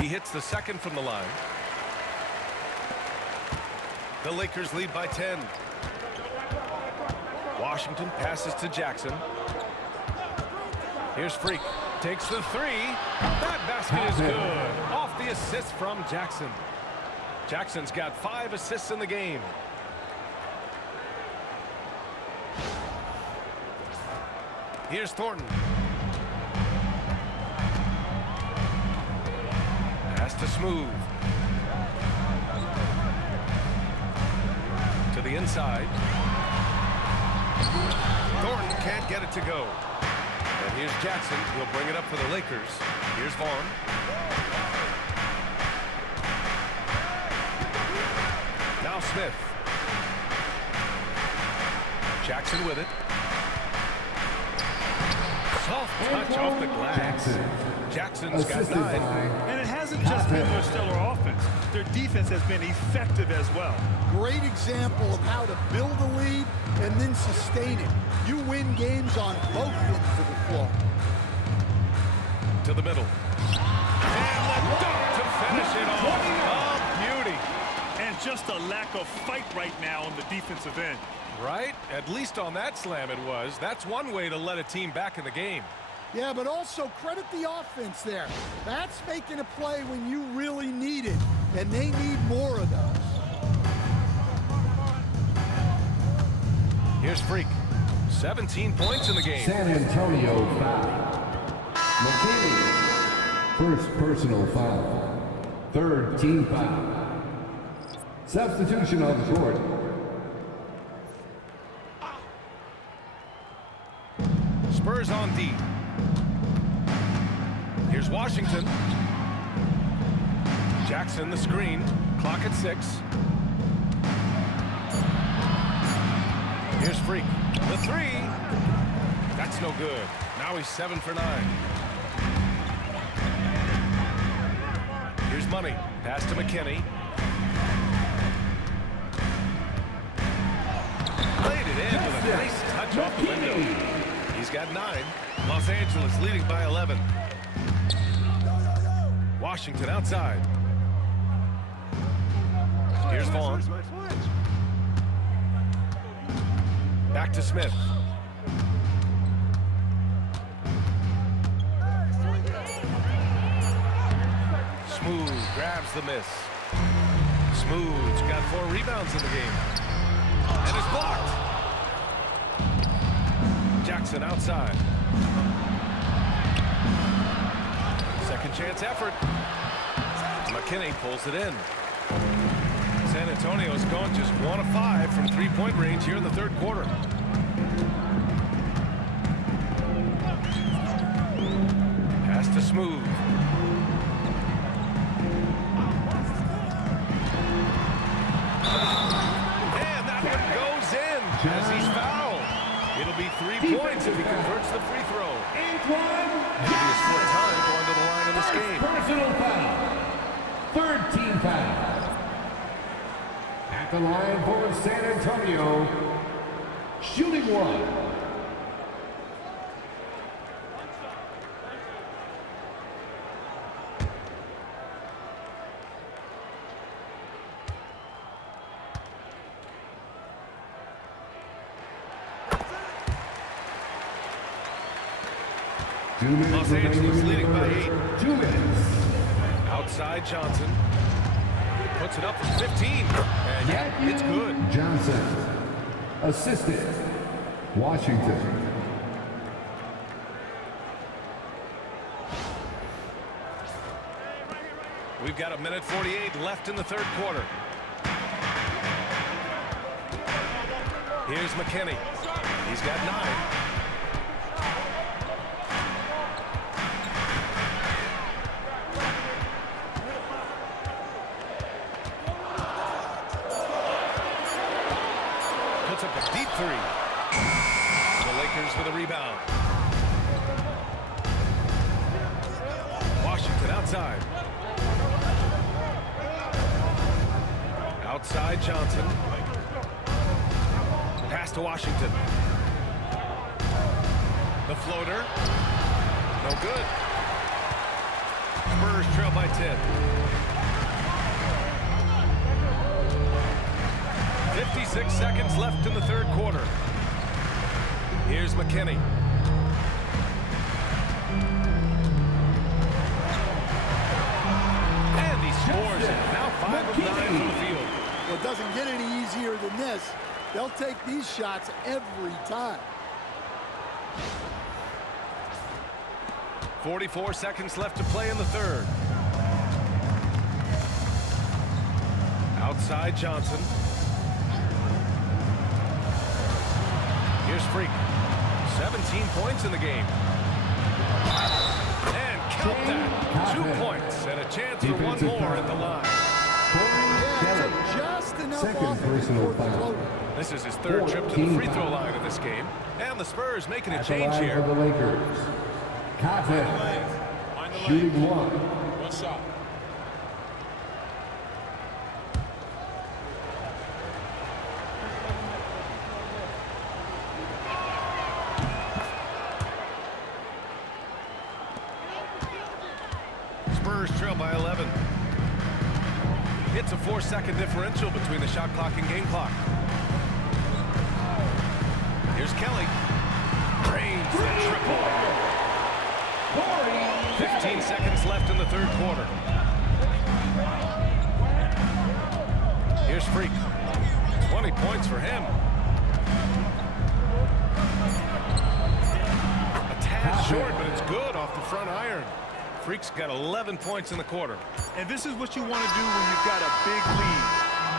He hits the second from the line. The Lakers lead by 10. Washington passes to Jackson. Here's Freak. Takes the 3. That basket is good. Off the assist from Jackson. Jackson's got 5 assists in the game. Here's Thornton. Pass to Smooth. To the inside. Thornton can't get it to go. And here's Jackson. He'll bring it up for the Lakers. Here's Vaughn. Now Smith. Jackson with it. Soft touch off the glass. Jackson's got 9. And it hasn't just been their stellar offense. Their defense has been effective as well. Great example of how to build a lead and then sustain it. You win games on both ends of the floor. To the middle. And the dunk to finish it off. Oh, beauty. And just a lack of fight right now on the defensive end. Right? At least on that slam it was. That's one way to let a team back in the game. Yeah, but also credit the offense there. That's making a play when you really need it, and they need more of those. Here's Freak. 17 points in the game. San Antonio foul. McKinney. First personal foul. Third team foul. Substitution on the court. Spurs on D. Here's Washington. Jackson the screen. Clock at 6. Here's Freak. The 3. That's no good. Now he's 7 for 9. Here's Money. Pass to McKinney. Played it in with a nice touch off the window. He's got 9. Los Angeles leading by 11. Washington outside. Here's Vaughn. Back to Smith. Smooth grabs the miss. Smooth's got 4 rebounds in the game. And it's blocked. Jackson outside. Second chance effort. McKinney pulls it in. San Antonio's gone just 1 of 5 from 3-point range here in the third quarter. Pass to Smooth. And that one goes in as he's fouled. It'll be 3 points if he converts the free throw. It'll be his 4th time going to the line in this game. Personal foul. 3rd team foul. At the line for San Antonio, shooting 1. Los Angeles leading by 8. 2 minutes. Outside Johnson. Puts it up from 15. And yeah, it's good. Johnson. Assistant. Washington. We've got 1:48 left in the third quarter. Here's McKinney. He's got 9. Puts up a deep 3. The Lakers with a rebound. Washington outside. Outside Johnson. Pass to Washington. The floater. No good. Spurs trail by 10. 56 seconds left in the third quarter. Here's McKinney. And he scores it. Now 5 of 9 from the field. Well, it doesn't get any easier than this. They'll take these shots every time. 44 seconds left to play in the third. Outside Johnson. Here's Freak. 17 points in the game. And count that. 2 points and a chance for one more at the line. Yeah, just enough offense for the floater. This is his third trip to the free throw line in this game. And the Spurs making a change here. For the Lakers. Cotton. Shooting 1. One shot. Spurs trail by 11. It's a 4-second differential between the shot clock and game clock. Here's Kelly. Drains the triple. 15 seconds left in the third quarter. Here's Freak. 20 points for him. A tad short, but it's good off the front iron. Freak's got 11 points in the quarter. And this is what you want to do when you've got a big lead.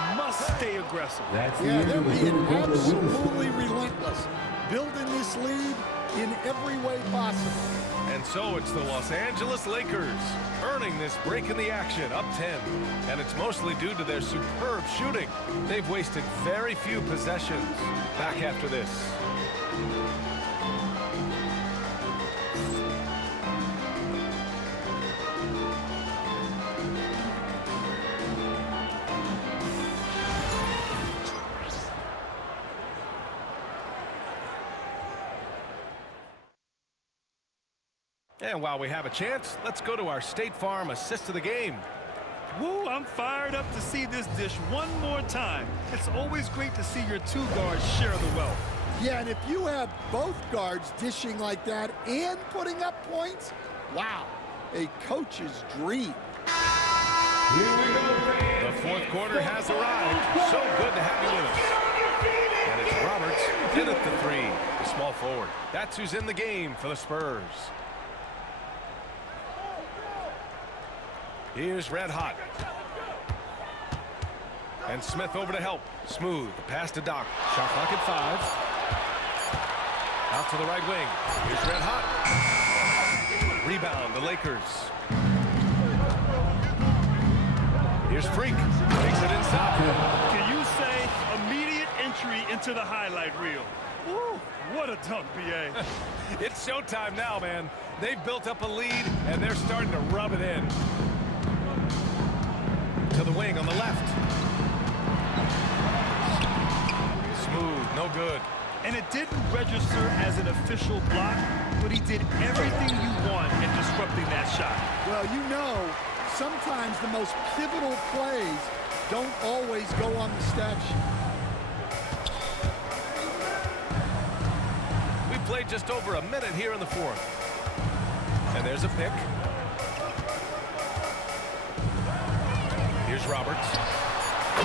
You must stay aggressive. Yeah, they're being absolutely relentless, building this lead in every way possible. And so it's the Los Angeles Lakers earning this break in the action, up 10. And it's mostly due to their superb shooting. They've wasted very few possessions. Back after this. And while we have a chance, let's go to our State Farm assist of the game. Woo, I'm fired up to see this dish one more time. It's always great to see your 2 guards share the wealth. Yeah, and if you have both guards dishing like that and putting up points, wow, a coach's dream. The fourth quarter has arrived. So good to have you with us. And it's Roberts in at the 3, the small forward. That's who's in the game for the Spurs. Here's Red Hot. And Smith over to help. Smooth. The pass to Doc. Shot clock at 5. Out to the right wing. Here's Red Hot. Rebound, the Lakers. Here's Freak. Takes it inside. Can you say immediate entry into the highlight reel? Woo, what a dunk, B.A. It's showtime now, man. They've built up a lead, and they're starting to rub it in. To the wing on the left. Smooth, no good. And it didn't register as an official block, but he did everything you want in disrupting that shot. Well, you know, sometimes the most pivotal plays don't always go on the stat sheet. We played just over a minute here in the fourth. And there's a pick. Here's Roberts.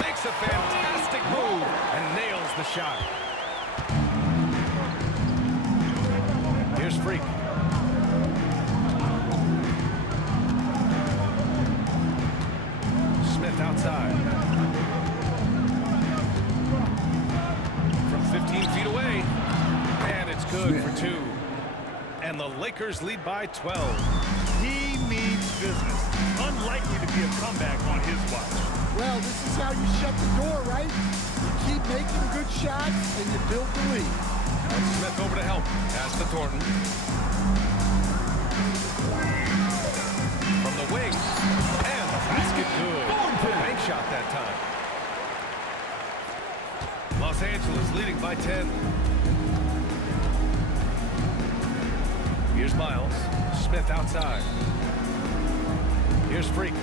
Makes a fantastic move and nails the shot. Here's Freak. Smith outside. From 15 feet away. And it's good for 2. And the Lakers lead by 12. He means business. Unlikely to be a comeback on his watch. Well, this is how you shut the door, right? You keep making good shots and you build the lead. And Smith over to help. Pass to Thornton. From the wing. And the basket good. Bank shot that time. Los Angeles leading by 10. Here's Miles. Smith outside. Here's Freak.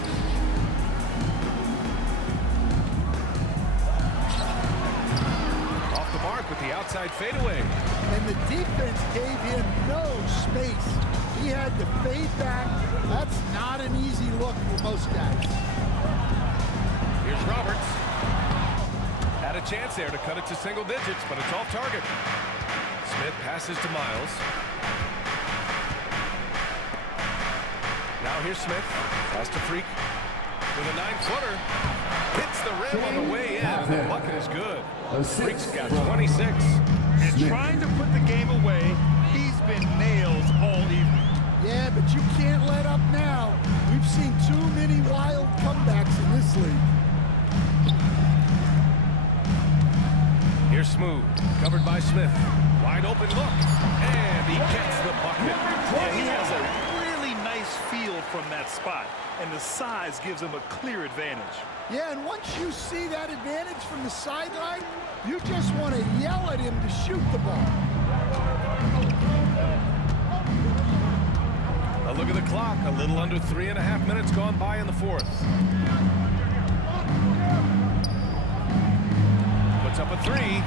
Off the mark with the outside fadeaway. And the defense gave him no space. He had to fade back. That's not an easy look for most guys. Here's Roberts. Had a chance there to cut it to single digits, but it's off target. Smith passes to Miles. Now here's Smith. Pass to Freak. With a 9-footer. Hits the rim on the way in. And the bucket is good. Freak's got 26. And trying to put the game away, he's been nails all evening. Yeah, but you can't let up now. We've seen too many wild comebacks in this league. Here's Smooth. Covered by Smith. Wide open look. And he gets the bucket. Yeah, he has a really nice feel from that spot. And the size gives him a clear advantage. Yeah, and once you see that advantage from the sideline, you just want to yell at him to shoot the ball. A look at the clock. A little under 3.5 minutes gone by in the fourth. Puts up a 3.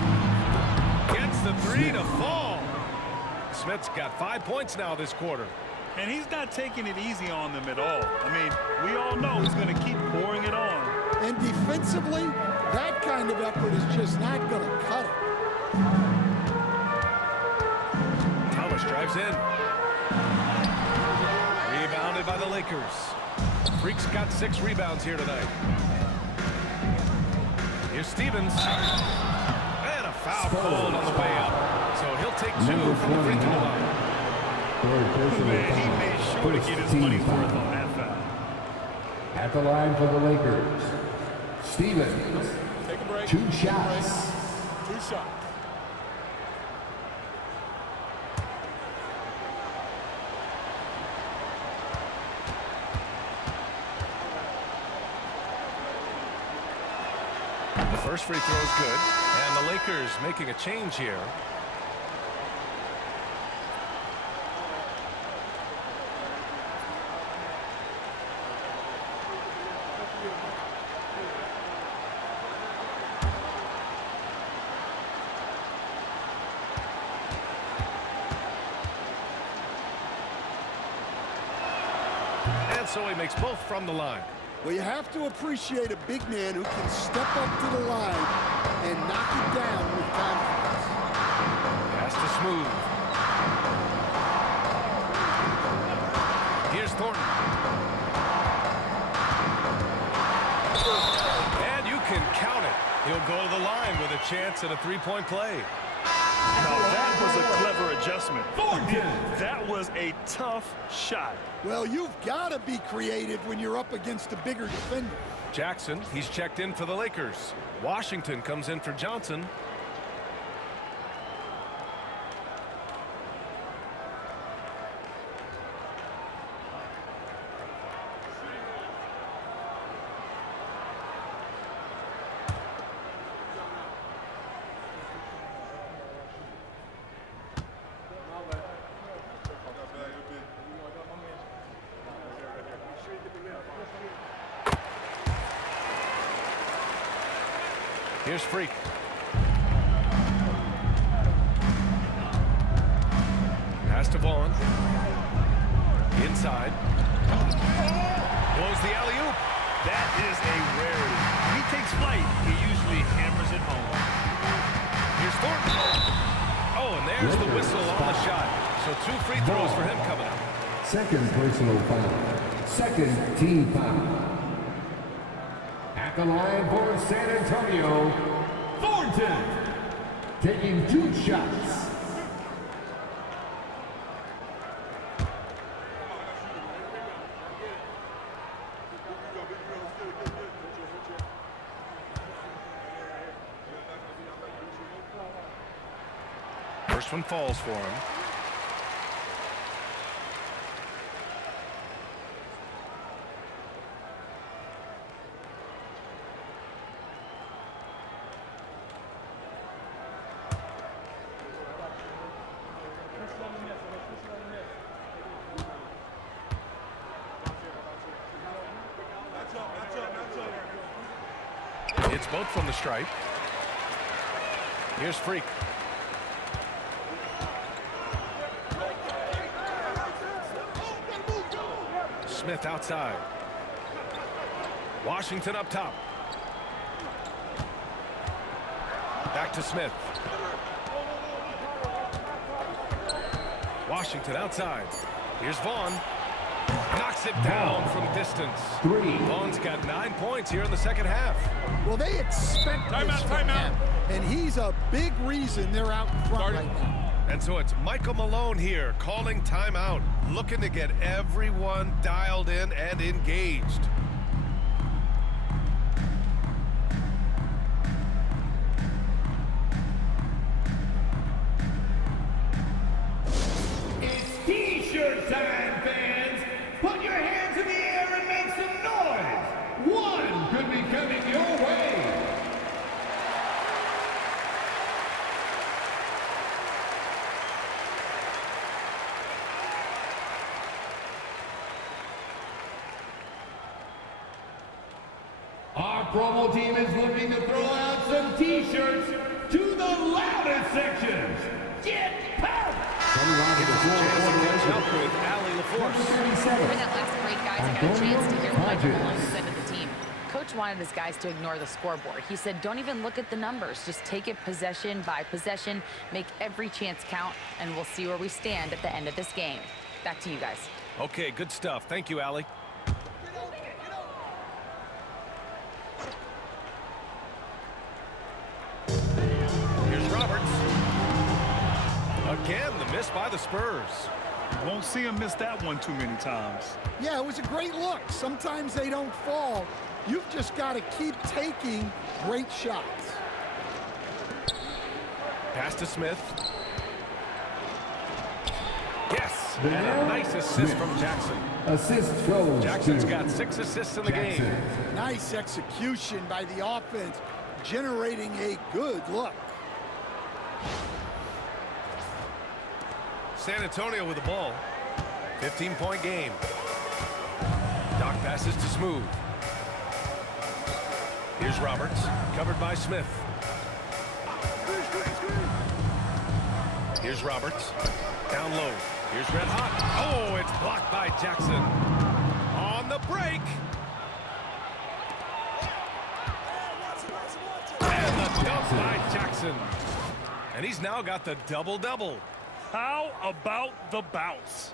Gets the 3 to fall. Smith's got 5 points now this quarter. And he's not taking it easy on them at all. I mean, we all know he's going to keep pouring it on. And defensively, that kind of effort is just not going to cut it. Thomas drives in. Rebounded by the Lakers. Freak's got 6 rebounds here tonight. Here's Stevens. And a foul called on the way up. So he'll take 2 from the free throw line. Man, he made sure to get his money's worth on that foul. At the line for the Lakers, Stevens. Take a break. 2 shots. 2 shots. The first free throw is good. And the Lakers making a change here. And so he makes both from the line. Well, you have to appreciate a big man who can step up to the line and knock it down with confidence. Pass to Smooth. Here's Thornton. And you can count it. He'll go to the line with a chance at a three-point play. Now that was a clever adjustment. That was a tough shot. Well, you've got to be creative when you're up against a bigger defender. Jackson, he's checked in for the Lakers. Washington comes in for Johnson. Here's Freak. Pass to Vaughn. Inside. Blows the alley-oop. That is a rarity. When he takes flight, he usually hammers it home. Here's Thornton. Oh, and there's the whistle on the shot. So 2 free throws for him coming up. Second personal foul. Second team foul. At the line for San Antonio, Thornton, taking 2 shots. First one falls for him. It's both from the stripe. Here's Freak. Smith outside. Washington up top. Back to Smith. Washington outside. Here's Vaughn. Knocks it down from distance. 3. Vaughn's got 9 points here in the second half. Well, they expect this from him, and he's a big reason they're out in front right now. And so it's Michael Malone here calling timeout, looking to get everyone dialed in and engaged. It's T-shirt time, fans. Put your hands in the air and make some noise. One could be coming your way. Our promo team is looking to throw out some T-shirts to the loudest sections. Get pumped! With Allie LaForce. During that last break, guys, I got a chance to hear what Michael Malone said to the team. Coach wanted his guys to ignore the scoreboard. He said, don't even look at the numbers. Just take it possession by possession, make every chance count, and we'll see where we stand at the end of this game. Back to you guys. Okay, good stuff. Thank you, Allie. Here's Roberts. Again, the miss by the Spurs. Won't see him miss that one too many times. Yeah, it was a great look. Sometimes they don't fall. You've just got to keep taking great shots. Pass to Smith. Yes, and a nice assist from Jackson. Assist goes Jackson's to got 6 assists in the game. Nice execution by the offense, generating a good look. San Antonio with the ball. 15-point game. Doc passes to Smooth. Here's Roberts, covered by Smith. Here's Roberts, down low. Here's Red Hot. Oh, it's blocked by Jackson. On the break. Dumped by Jackson. And he's now got the double-double. How about the bounce?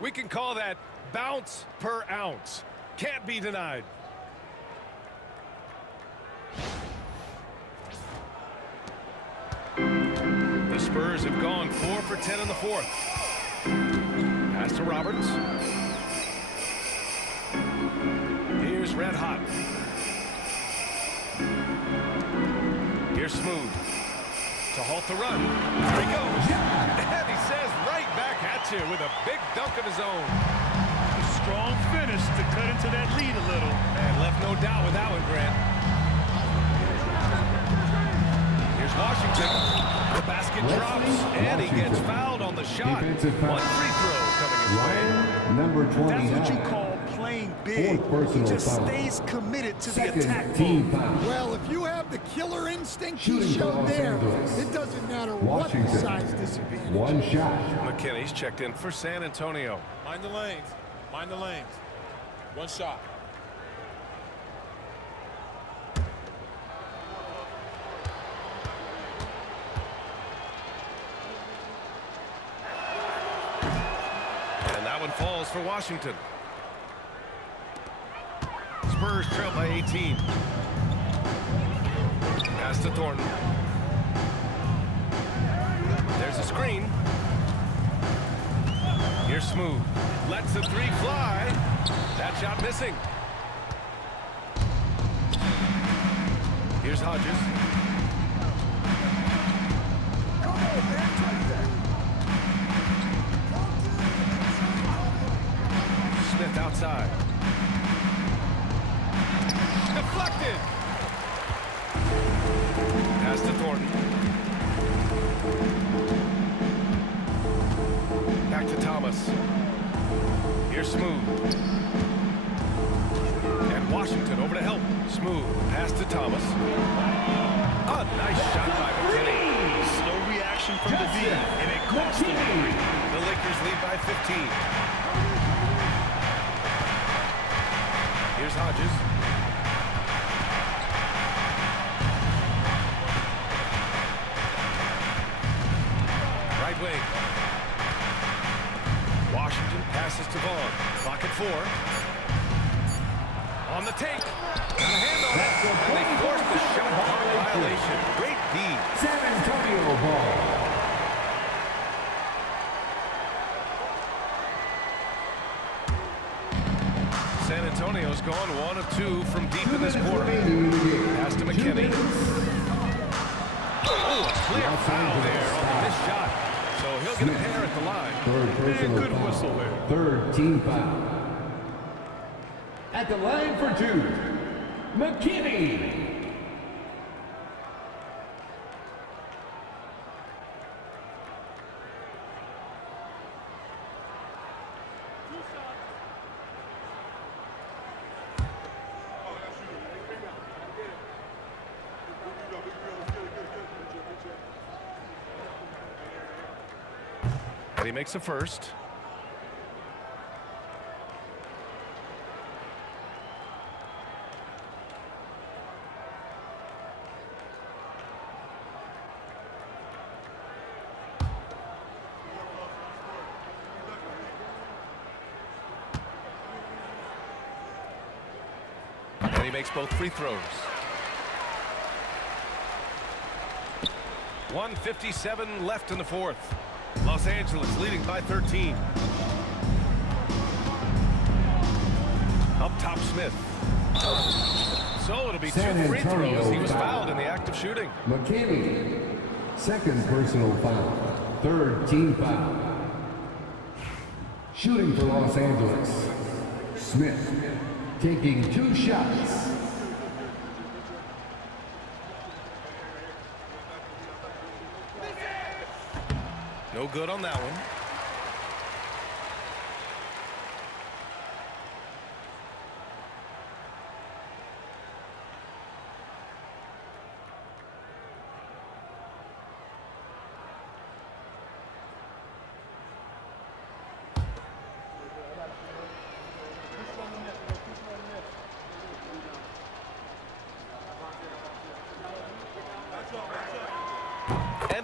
We can call that bounce per ounce. Can't be denied. The Spurs have gone 4 for 10 in the fourth. Pass to Roberts. Here's Red Hot. Here's Smooth. To halt the run. There he goes. And he says right back at you with a big dunk of his own. A strong finish to cut into that lead a little. And left no doubt with that one, Grant. Here's Washington. The basket drops, and he gets fouled on the shot. One free throw coming his way. Number 29. That's what you call playing big. He just stays committed to the attack Team mode. foul. Well, if you have the killer instinct he Shooting for showed Los there, Angeles. it doesn't matter what the Washington. size disadvantage. One shot. McKinney's checked in for San Antonio. Mind the lanes. Mind the lanes. One shot. And that one falls for Washington. Spurs trail by 18. Pass to Thornton. There's a screen. Here's Smooth. Lets the three fly. That shot missing. Here's Hodges. Smith outside. Deflected. Pass to Thornton. Back to Thomas. Here's Smooth. And Washington over to help. Smooth. Pass to Thomas. A nice shot by McKinney. Slow reaction from the D, and it costs them three. The Lakers lead by 15. Here's Hodges. Right wing. Washington passes to Vaughn. Clock at 4. On the take. Got a hand on it. And they forced the shot clock violation. Great D. San Antonio ball. San Antonio's gone 1 of 2 from deep in this quarter. Pass to McKinney. Oh, a clear foul there on the missed shot. So he'll get a pair at the line. Third personal Good foul. whistle there. Third team foul. At the line for 2, McKinney. And he makes a first. And he makes both free throws. 1:57 left in the fourth. Los Angeles leading by 13. Up top, Smith. So it'll be San 2 free Antonio throws. He was foul. fouled in the act of shooting. McKinney. Second personal foul. Third team foul. Shooting for Los Angeles. Smith taking 2 shots. No good on that one.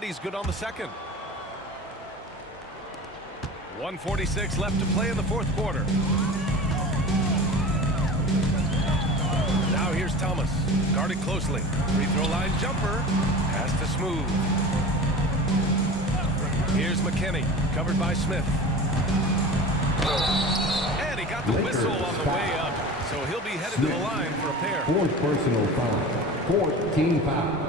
And he's good on the second. 1:46 left to play in the fourth quarter. Now here's Thomas, guarded closely. Free throw line jumper, pass to Smooth. Here's McKinney, covered by Smith. And he got the whistle on the way up, so he'll be headed to the line for a pair. Fourth personal foul, 14 foul.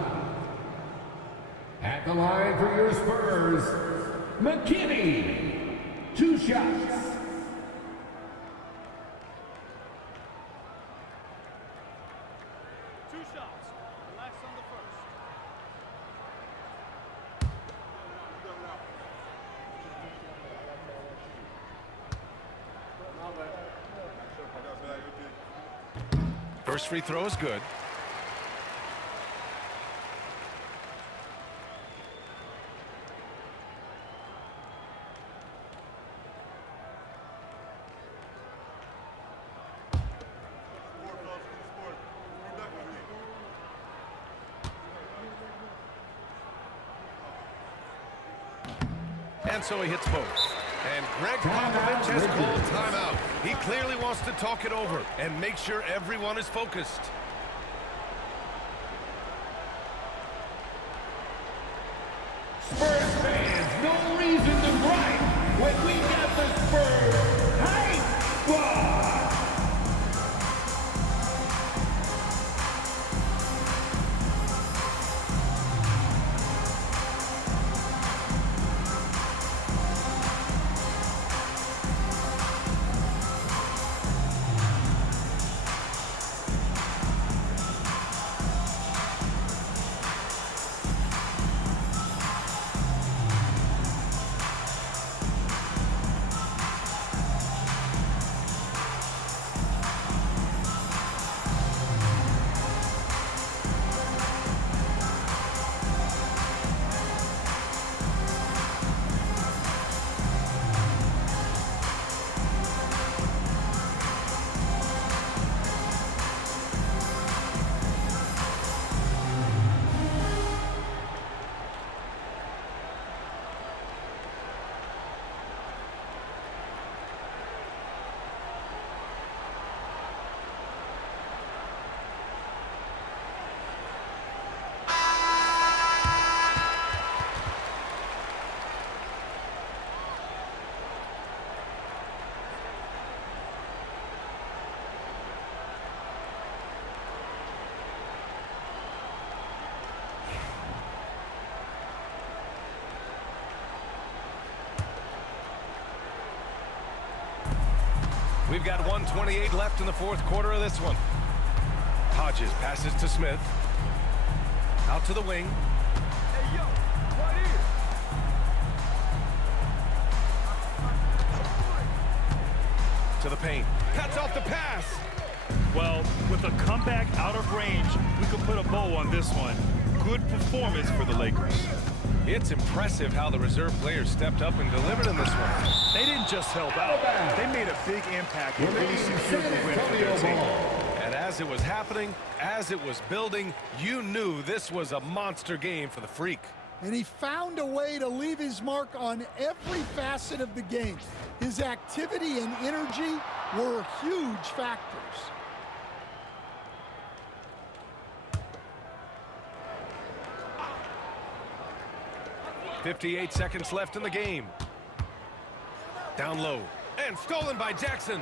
At the line for your Spurs, McKinney, 2 shots. First free throw is good. And so he hits both. And Greg Popovich has called timeout. He clearly wants to talk it over and make sure everyone is focused. Spurs fans, no reason to gripe when we got the Spurs Hype Squad. We've got 1:28 left in the fourth quarter of this one. Hodges passes to Smith. Out to the wing. Hey, yo, right here. To the paint. Cuts off the pass. Well, with a comeback out of range, we could put a bow on this one. Good performance for the Lakers. It's impressive how the reserve players stepped up and delivered in this one. They didn't just help out. They made a big impact and really secured the win for their team. And as it was happening, as it was building, you knew this was a monster game for the Freak. And he found a way to leave his mark on every facet of the game. His activity and energy were huge factors. 58 seconds left in the game. Down low, and stolen by Jackson.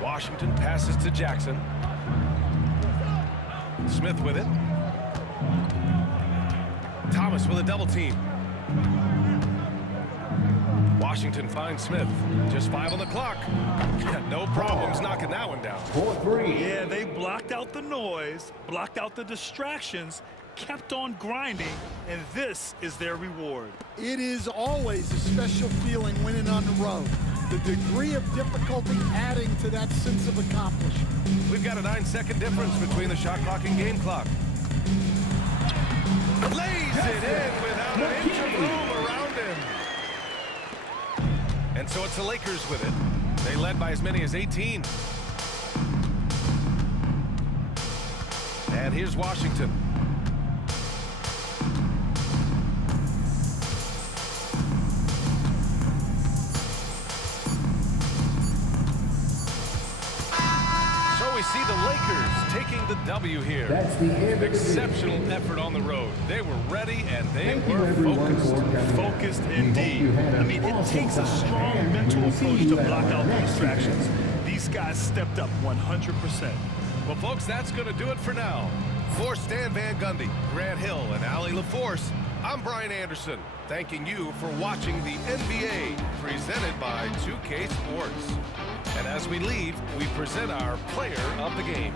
Washington passes to Jackson. Smith with it. Thomas with a double team. Washington finds Smith. Just 5 on the clock. No problems knocking that one down. 4-3. Yeah, they blocked out the noise, blocked out the distractions, kept on grinding, and this is their reward. It is always a special feeling winning on the road. The degree of difficulty adding to that sense of accomplishment. We've got a 9-second difference between the shot clock and game clock. Lays it in without an inch of room around him. And so it's the Lakers with it. They led by as many as 18. And here's Washington. Lakers taking the W here. That's the end of the Exceptional game. effort on the road. They were ready and they Thank you were everyone focused. for coming. Focused We hope indeed. you had I an mean, it awesome takes a time, strong and mental we will see approach you to at block our out next distractions. event. These guys stepped up 100%. Well, folks, that's going to do it for now. For Stan Van Gundy, Grant Hill, and Allie LaForce, I'm Brian Anderson, thanking you for watching the NBA presented by 2K Sports. And as we leave, we present our player of the game.